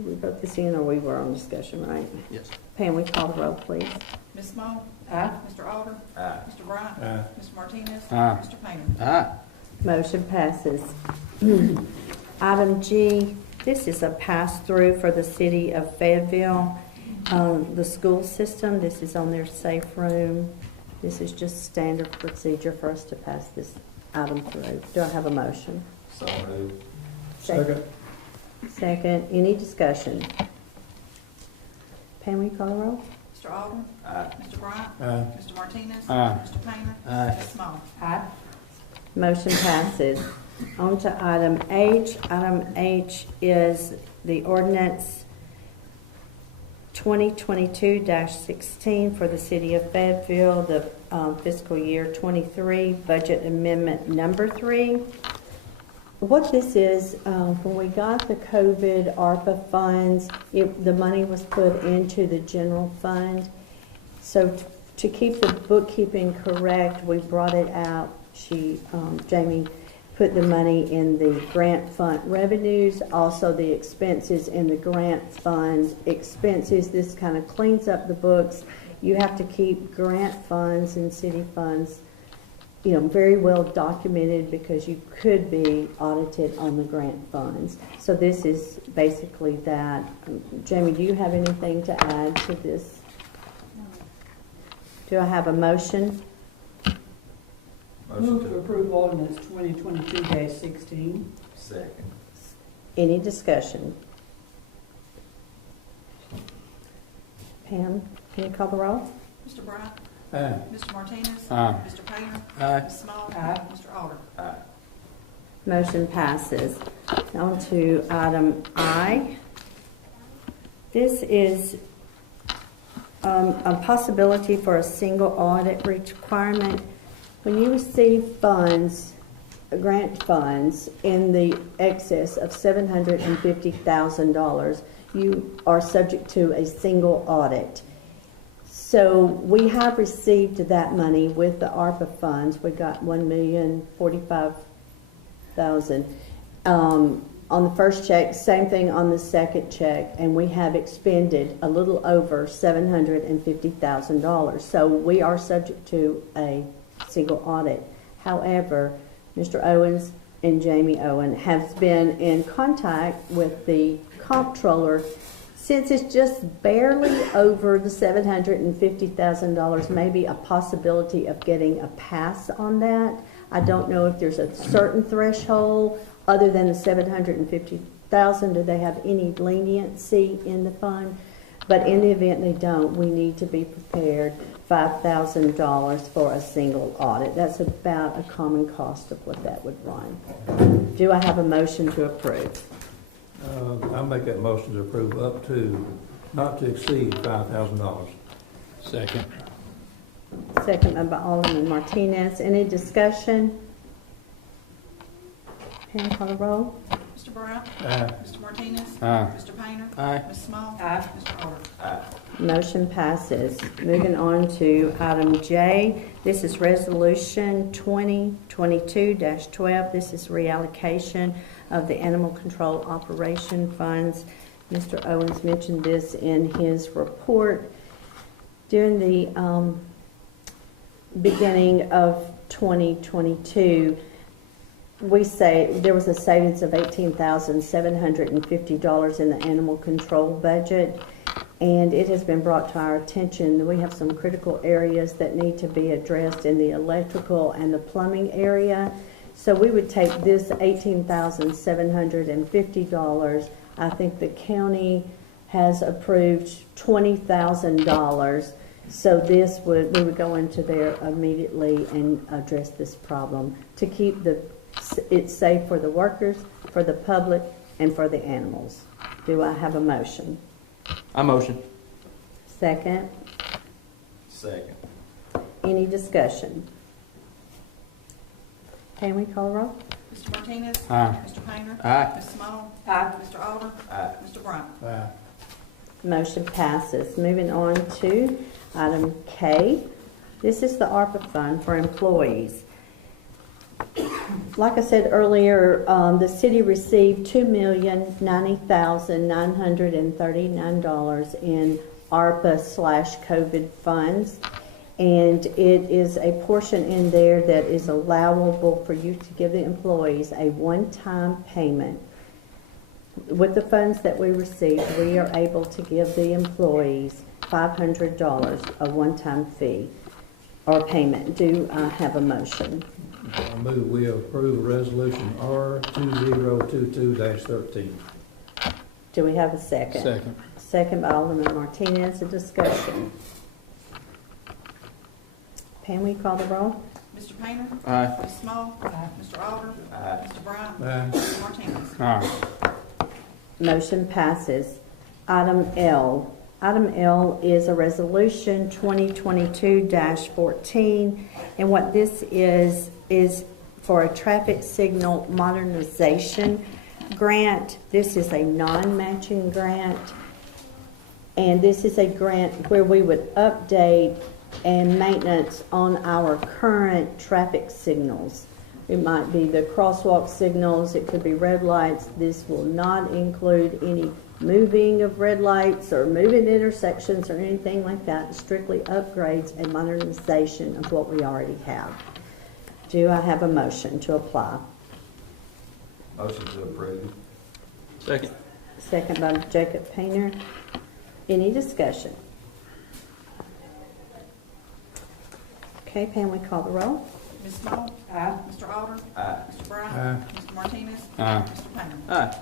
Did we vote this in, or we were on discussion, right? Yes. Pam, we call the roll, please. Ms. Small? Aye. Mr. Alder? Aye. Mr. Bryant? Aye. Mr. Martinez? Aye. Mr. Painter? Aye. Motion passes. Item G, this is a pass-through for the city of Fayetteville, the school system. This is on their safe room. This is just standard procedure for us to pass this item through. Do I have a motion? So moved. Second. Second. Any discussion? Pam, will you call the roll? Mr. Alder? Aye. Mr. Bryant? Aye. Mr. Martinez? Aye. Mr. Painter? Aye. Ms. Small? Aye. Motion passes. On to item H. Item H is the ordinance 2022-16 for the city of Fayetteville, the fiscal year 23, budget amendment number 3. What this is, when we got the COVID ARPA funds, the money was put into the general fund. So to keep the bookkeeping correct, we brought it out. Jamie put the money in the grant fund revenues, also the expenses in the grant fund expenses. This kind of cleans up the books. You have to keep grant funds and city funds, very well documented, because you could be audited on the grant funds. So this is basically that. Jamie, do you have anything to add to this? Do I have a motion? Motion Move to approve ordinance 2022-16. Second. Any discussion? Pam, can you call the roll? Mr. Bryant? Aye. Mr. Martinez? Aye. Mr. Painter? Aye. Ms. Small? Aye. Mr. Alder? Aye. Motion passes. On to item I. This is a possibility for a single audit requirement. When you receive funds, grant funds, in the excess of $750,000, you are subject to a single audit. So we have received that money with the ARPA funds. We got $1,045,000 on the first check, same thing on the second check, and we have expended a little over $750,000. So we are subject to a single audit. However, Mr. Owens and Jamie Owen have been in contact with the comptroller. Since it's just barely over the $750,000, maybe a possibility of getting a pass on that. I don't know if there's a certain threshold other than the $750,000. Do they have any leniency in the fund? But in the event they don't, we need to be prepared $5,000 for a single audit. That's about a common cost of what that would run. Do I have a motion to approve? I'll make that motion to approve up to, not to exceed $5,000. Second. Second by Alderman Martinez. Any discussion? Pam, call the roll. Mr. Bryant? Aye. Mr. Martinez? Aye. Mr. Painter? Aye. Ms. Small? Aye. Mr. Alder? Aye. Motion passes. Moving on to item J. This is Resolution 2022-12. This is reallocation of the Animal Control Operation Funds. Mr. Owens mentioned this in his report. During the beginning of 2022, we say there was a savings of $18,750 in the animal control budget, and it has been brought to our attention that we have some critical areas that need to be addressed in the electrical and the plumbing area. So we would take this $18,750. I think the county has approved $20,000. So we would go into there immediately and address this problem to keep it safe for the workers, for the public, and for the animals. Do I have a motion? I motion. Second. Second. Any discussion? Can we call the roll? Mr. Martinez? Aye. Mr. Painter? Aye. Ms. Small? Aye. Mr. Alder? Aye. Mr. Bryant? Aye. Motion passes. Moving on to item K. This is the ARPA fund for employees. Like I said earlier, the city received $2,090,939 in ARPA/COVID funds. And it is a portion in there that is allowable for you to give the employees a one-time payment. With the funds that we received, we are able to give the employees $500, a one-time fee or payment. Do I have a motion? I move we approve resolution R2022-13. Do we have a second? Second. Second by Alderman Martinez. A discussion. Pam, will you call the roll? Mr. Painter? Aye. Ms. Small? Mr. Alder? Aye. Mr. Bryant? Aye. Mr. Martinez? Aye. Motion passes. Item L. Item L is a resolution 2022-14, and what this is for a traffic signal modernization grant. This is a non-matching grant, and this is a grant where we would update and maintenance on our current traffic signals. It might be the crosswalk signals, it could be red lights. This will not include any moving of red lights or moving intersections or anything like that. Strictly upgrades and modernization of what we already have. Do I have a motion to apply? Motion to approve. Second. Second by Jacob Painter. Any discussion? Okay, Pam, we call the roll. Ms. Small? Aye. Mr. Alder? Aye. Mr. Bryant? Aye. Mr. Martinez? Aye. Mr. Painter? Aye.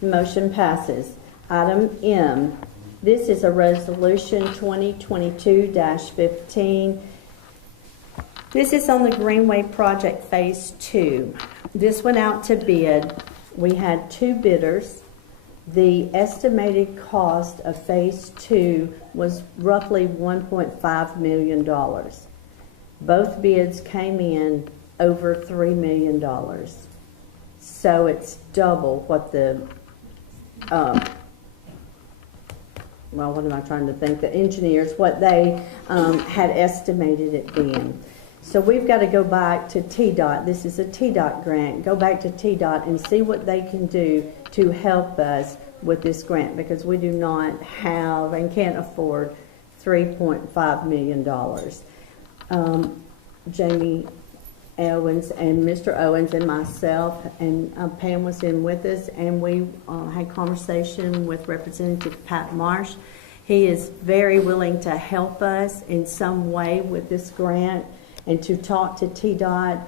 Motion passes. Item M. This is a resolution 2022-15. This is on the Greenway Project Phase 2. This went out to bid. We had 2 bidders. The estimated cost of Phase 2 was roughly $1.5 million. Both bids came in over $3 million. So it's double what the, what am I trying to think? The engineers, what they had estimated it being. So we've got to go back to TDOT. This is a TDOT grant. Go back to TDOT and see what they can do to help us with this grant, because we do not have and can't afford $3.5 million. Jamie Owens and Mr. Owens and myself and Pam was in with us, and we had conversation with Representative Pat Marsh. He is very willing to help us in some way with this grant and to talk to TDOT.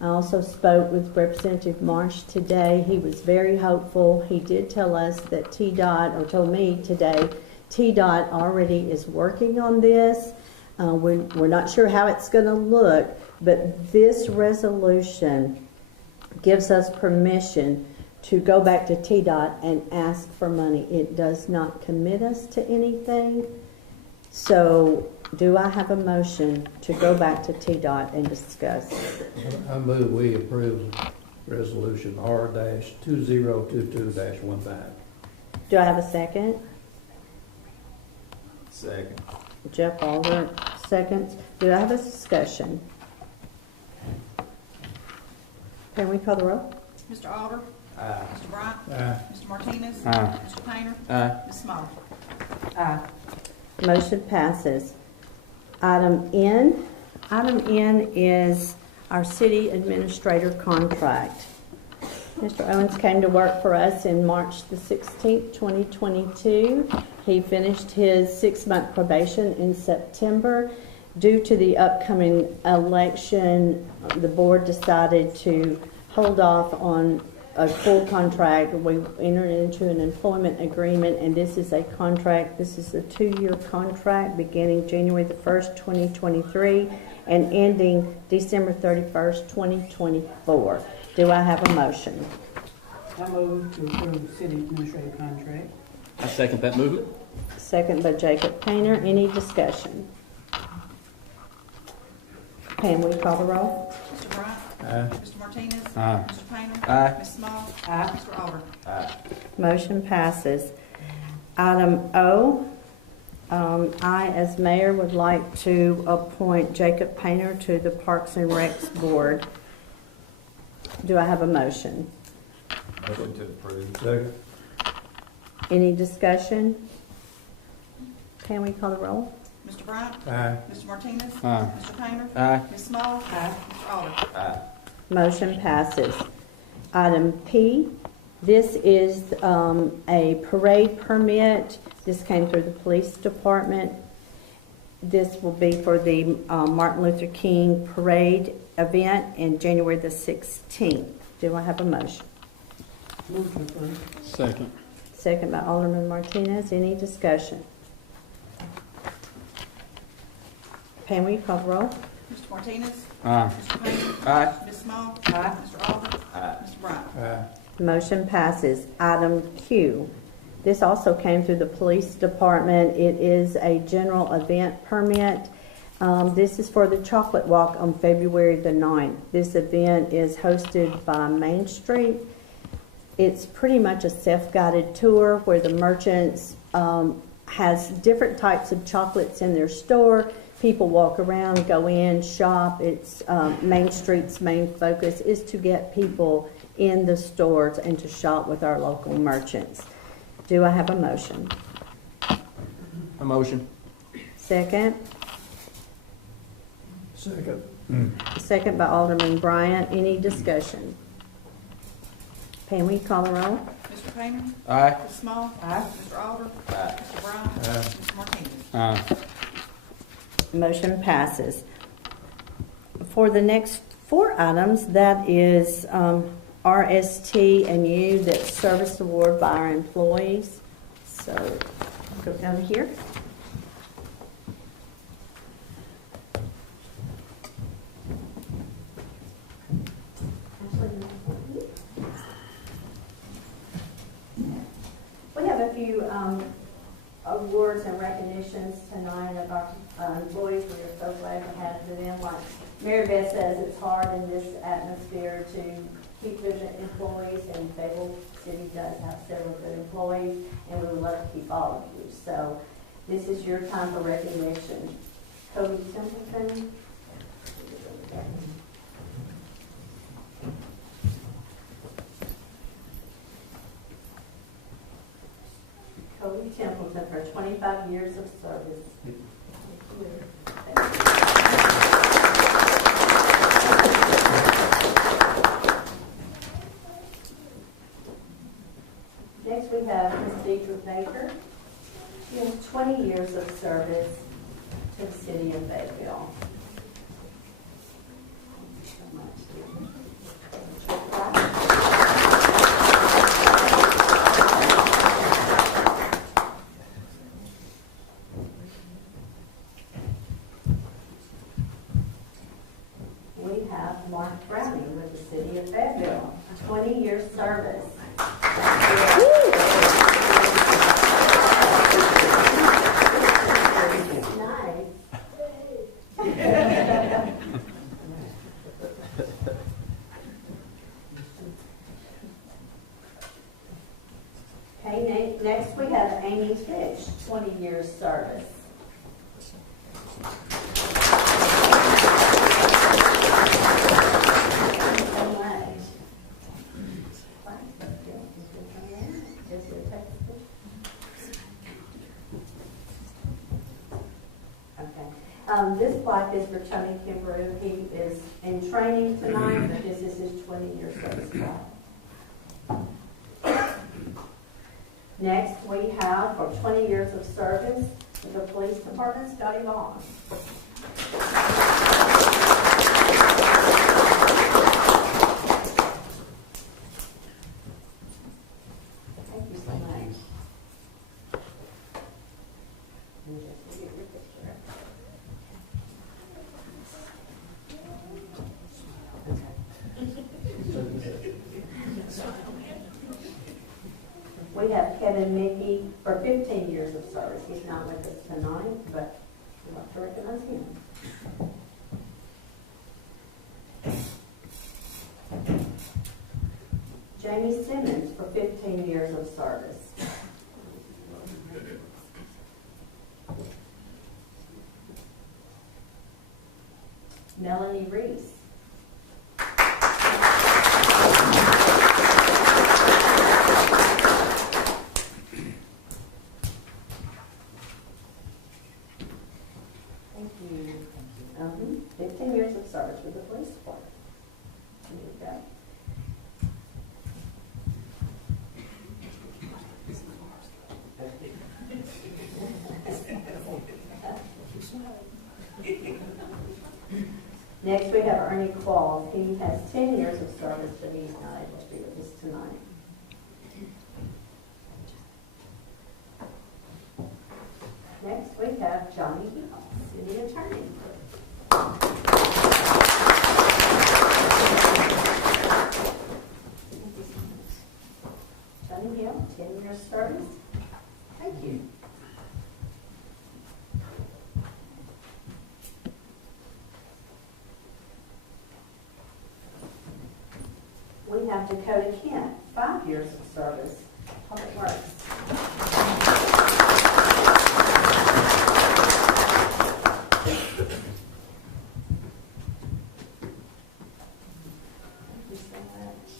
I also spoke with Representative Marsh today. He was very hopeful. He did tell us that TDOT, or told me today, TDOT already is working on this. We're not sure how it's going to look, but this resolution gives us permission to go back to TDOT and ask for money. It does not commit us to anything. So do I have a motion to go back to TDOT and discuss? I move we approve resolution R-2022-15. Do I have a second? Second. Jeff Alder, seconds. Do I have a discussion? Can we call the roll? Mr. Alder? Aye. Mr. Bryant? Aye. Mr. Martinez? Aye. Mr. Painter? Aye. Ms. Small? Aye. Motion passes. Item N. Item N is our city administrator contract. Mr. Owens came to work for us in March the 16th, 2022. He finished his 6-month probation in September. Due to the upcoming election, the board decided to hold off on a full contract. We entered into an employment agreement, and this is a contract. This is a 2-year contract beginning January the 1st, 2023, and ending December 31st, 2024. Do I have a motion? I move to approve the city administrative contract. I second that movement. Second by Jacob Painter. Any discussion? Pam, will you call the roll? Mr. Bryant? Aye. Mr. Martinez? Aye. Mr. Painter? Aye. Ms. Small? Aye. Mr. Alder? Aye. Motion passes. Item O, I, as mayor, would like to appoint Jacob Painter to the Parks and Recs Board. Do I have a motion? Motion to approve. Second. Any discussion? Can we call the roll? Mr. Bryant? Aye. Mr. Martinez? Aye. Mr. Painter? Aye. Ms. Small? Aye. Mr. Alder? Aye. Motion passes. Item P, this is a parade permit. This came through the police department. This will be for the Martin Luther King parade event in January the 16th. Do I have a motion? Move to approve. Second. Second by Alderman Martinez. Any discussion? Pam, will you call the roll? Mr. Martinez? Aye. Mr. Painter? Aye. Ms. Small? Aye. Mr. Alder? Aye. Mr. Bryant? Aye. Motion passes. Item Q. This also came through the police department. It is a general event permit. This is for the Chocolate Walk on February the 9th. This event is hosted by Main Street. It's pretty much a self-guided tour where the merchants has different types of chocolates in their store. People walk around, go in, shop. It's Main Street's main focus is to get people in the stores and to shop with our local merchants. Do I have a motion? A motion. Second? Second. Second by Alderman Bryant. Any discussion? Pam, will you call the roll? Mr. Painter? Aye. Ms. Small? Aye. Mr. Alder? Aye. Mr. Bryant? Aye. Mr. Martinez? Aye. Motion passes. For the next 4 items, that is RST and U, that's service award by our employees. So go down to here. We have a few awards and recognitions tonight of our employees. We are so glad to have them. Like Mary Beth says, it's hard in this atmosphere to keep good employees, and Fayetteville City does have several good employees, and we would love to keep all of you. So this is your time for recognition. Cody Templeton. Cody Templeton for 25 years of service. Next we have Ms. Deidre Baker. She has 20 years of service to the city of Fayetteville. We have Mark Browning with the city of Fayetteville, 20 years service. Nice. Okay, next we have Amy Fish, 20 years service. This plaque is for Tony Kimbrough. He is in training tonight, but this is his 20-year service plaque. Next, we have for 20 years of service the police department, Scotty Vaughn. Thank you so much. We have Kevin Mickey for 15 years of service. He's not with us tonight, but we'd like to recognize him. Jamie Simmons for 15 years of service. Melanie Reese. Next, we have Ernie Qualls. He has 10 years of service, but he's not able to be with us tonight. Next, we have Johnny Hill, City Attorney. Johnny Hill, 10 years service. Thank you. We have Dakota Kent, 5 years of service, Public Works. Thank you so much.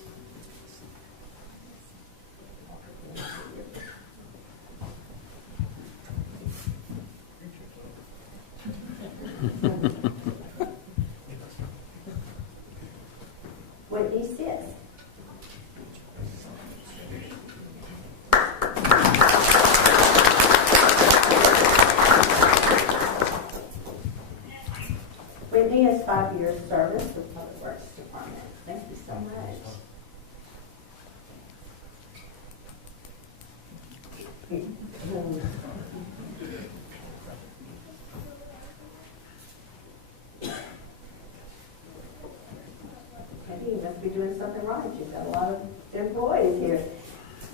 Whitney Sis. Whitney has 5 years service with Public Works Department. Thank you so much. Maybe you must be doing something right. You've got a lot of employees here.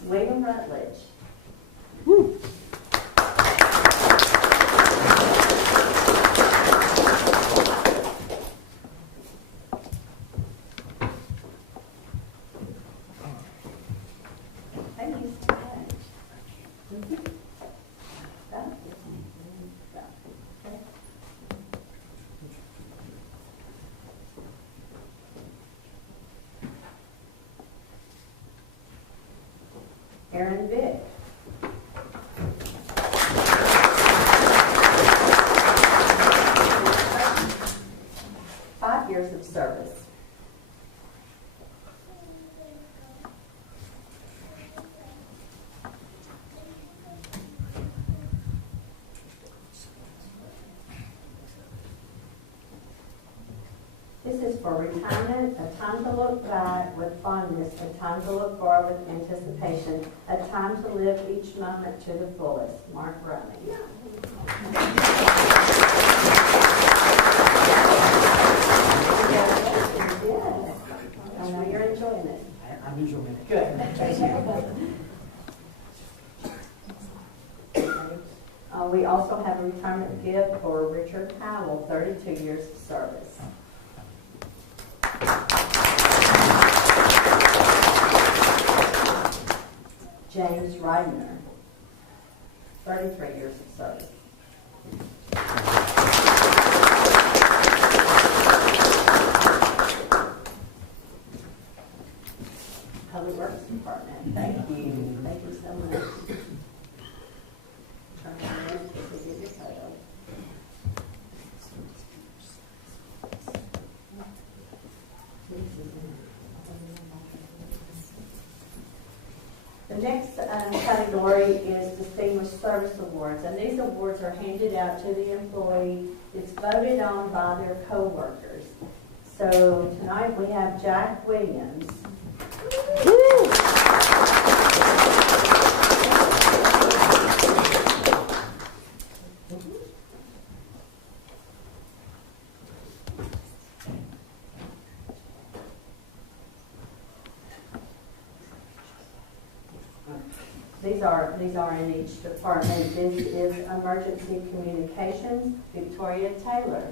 William Rutledge. Thank you so much. Aaron Vick. Five years of service. This is for retirement, a time to look back with fondness, a time to look forward with anticipation, a time to live each moment to the fullest. Mark Rumney. Yes. I know you're enjoying it. I'm enjoying it. Good. We also have a retirement gift for Richard Howell, 32 years of service. James Reidner, 33 years of service. Public Works Department, thank you. Thank you so much. Trying to remember to get your photo. The next category is Distinguished Service Awards, and these awards are handed out to the employee. It's voted on by their co-workers. So tonight we have Jack Williams. These are in each department. This is Emergency Communications, Victoria Taylor.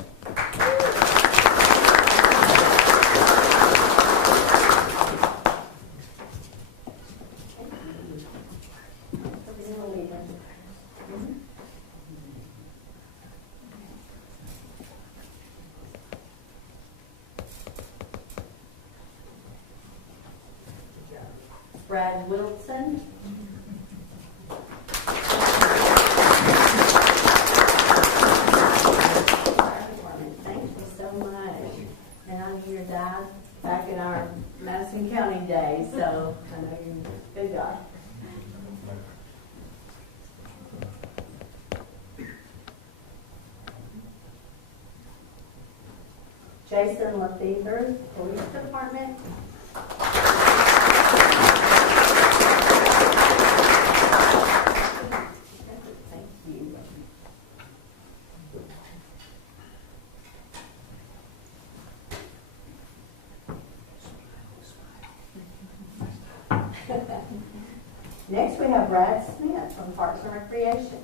Brad Wilson. Thank you so much. And I'm your dad back in our Madison County days, so I know you're a good guy. Jason Lefevre, Police Department. Thank you. Next, we have Brad Smith from Parks and Recreation.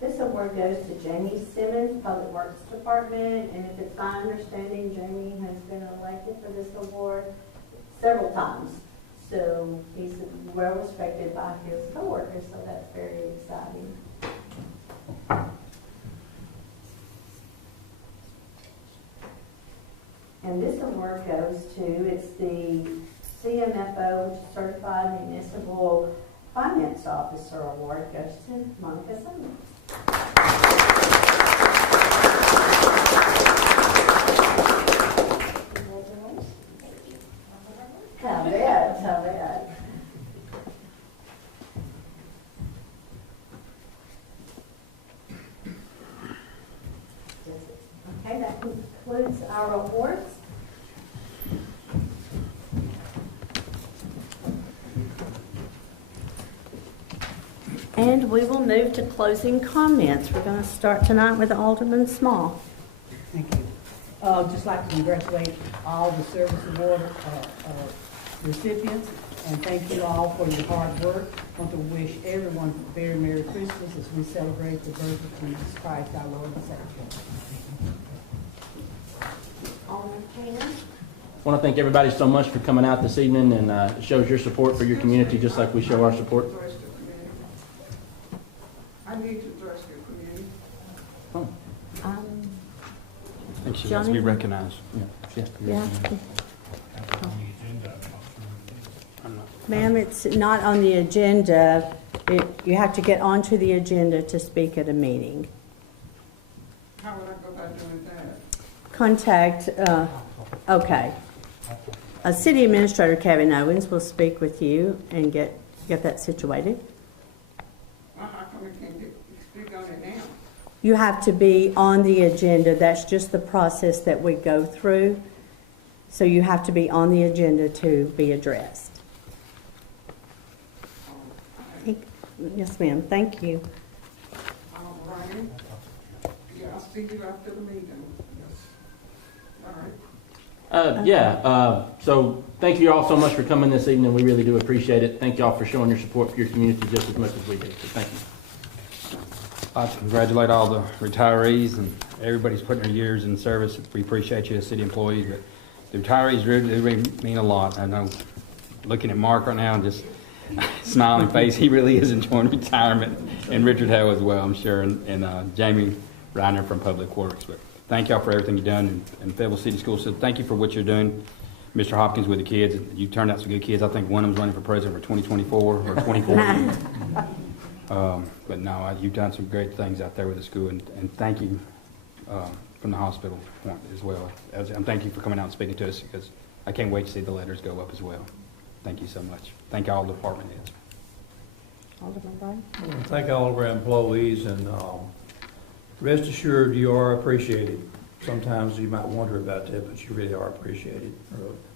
This award goes to Jamie Simmons, Public Works Department, and if it's my understanding, Jamie has been elected for this award several times. So he's well respected by his coworkers, so that's very exciting. And this award goes to, it's the CMFO, which is Certified Municipal Finance Officer Award, goes to Monica Simmons. How bad, how bad. Okay, that concludes our awards. And we will move to closing comments. We're going to start tonight with Alderman Small. Thank you. I'd just like to congratulate all the service award recipients, and thank you all for your hard work. I want to wish everyone a very Merry Christmas as we celebrate the birth of Jesus Christ, our Lord and Savior. Alderman Painter. I want to thank everybody so much for coming out this evening, and it shows your support for your community just like we show our support. I need to address your community. Oh. I think she has Johnny? to be recognized. Yeah, she has to be Yeah. recognized. Ma'am, it's not on the agenda. You have to get onto the agenda to speak at a meeting. How would I go about doing that? Contact, okay. City Administrator Kevin Owens will speak with you and get that situated. How come we can't speak on it now? You have to be on the agenda. That's just the process that we go through. So you have to be on the agenda to be addressed. Yes, ma'am. Thank you. All right. Yeah, I'll see you after the meeting. Yes. All right. So thank you all so much for coming this evening. We really do appreciate it. Thank you all for showing your support for your community just as much as we do. So thank you. I'd like to congratulate all the retirees and everybody's putting their years in service. We appreciate you as city employees, but the retirees really mean a lot. I know, looking at Mark right now, just smiling face, he really is enjoying retirement, and Richard Hale as well, I'm sure, and Jamie Reiner from Public Works. But thank y'all for everything you've done, and Fayetteville City Schools. So thank you for what you're doing, Mr. Hopkins, with the kids. You turned out some good kids. I think one of them's running for president for 2024 or 2040. But no, you've done some great things out there with the school, and thank you from the hospital point as well. And thank you for coming out and speaking to us, because I can't wait to see the letters go up as well. Thank you so much. Thank all the department heads. Alderman Brian. Thank all of our employees, and rest assured you are appreciated. Sometimes you might wonder about that, but you really are appreciated.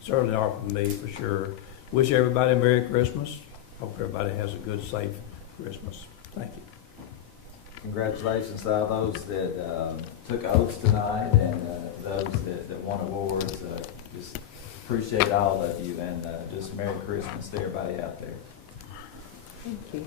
Certainly are for me, for sure. Wish everybody a Merry Christmas. Hope everybody has a good, safe Christmas. Thank you. Congratulations to all those that took oaths tonight, and those that won awards. Just appreciate all of you, and just Merry Christmas to everybody out there. Thank you.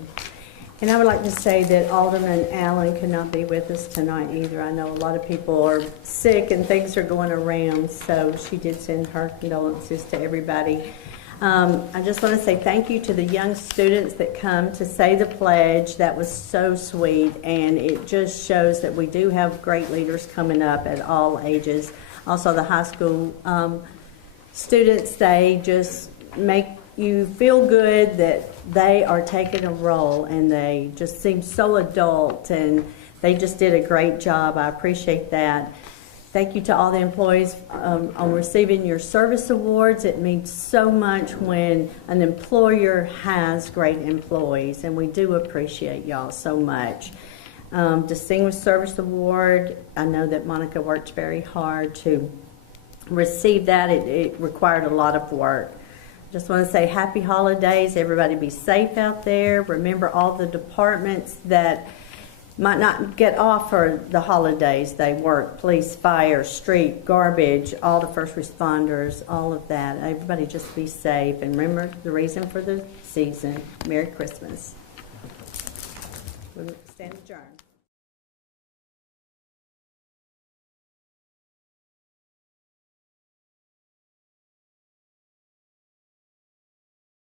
And I would like to say that Alderman Allen could not be with us tonight either. I know a lot of people are sick and things are going around, so she did send her condolences to everybody. I just want to say thank you to the young students that come to say the pledge. That was so sweet, and it just shows that we do have great leaders coming up at all ages. Also, the high school students, they just make you feel good that they are taking a role, and they just seem so adult, and they just did a great job. I appreciate that. Thank you to all the employees on receiving your service awards. It means so much when an employer has great employees, and we do appreciate y'all so much. Distinguished Service Award, I know that Monica worked very hard to receive that. It required a lot of work. Just want to say happy holidays. Everybody be safe out there. Remember all the departments that might not get off for the holidays. They work, police, fire, street, garbage, all the first responders, all of that. Everybody just be safe, and remember the reason for the season. Merry Christmas. We'll stand adjourned.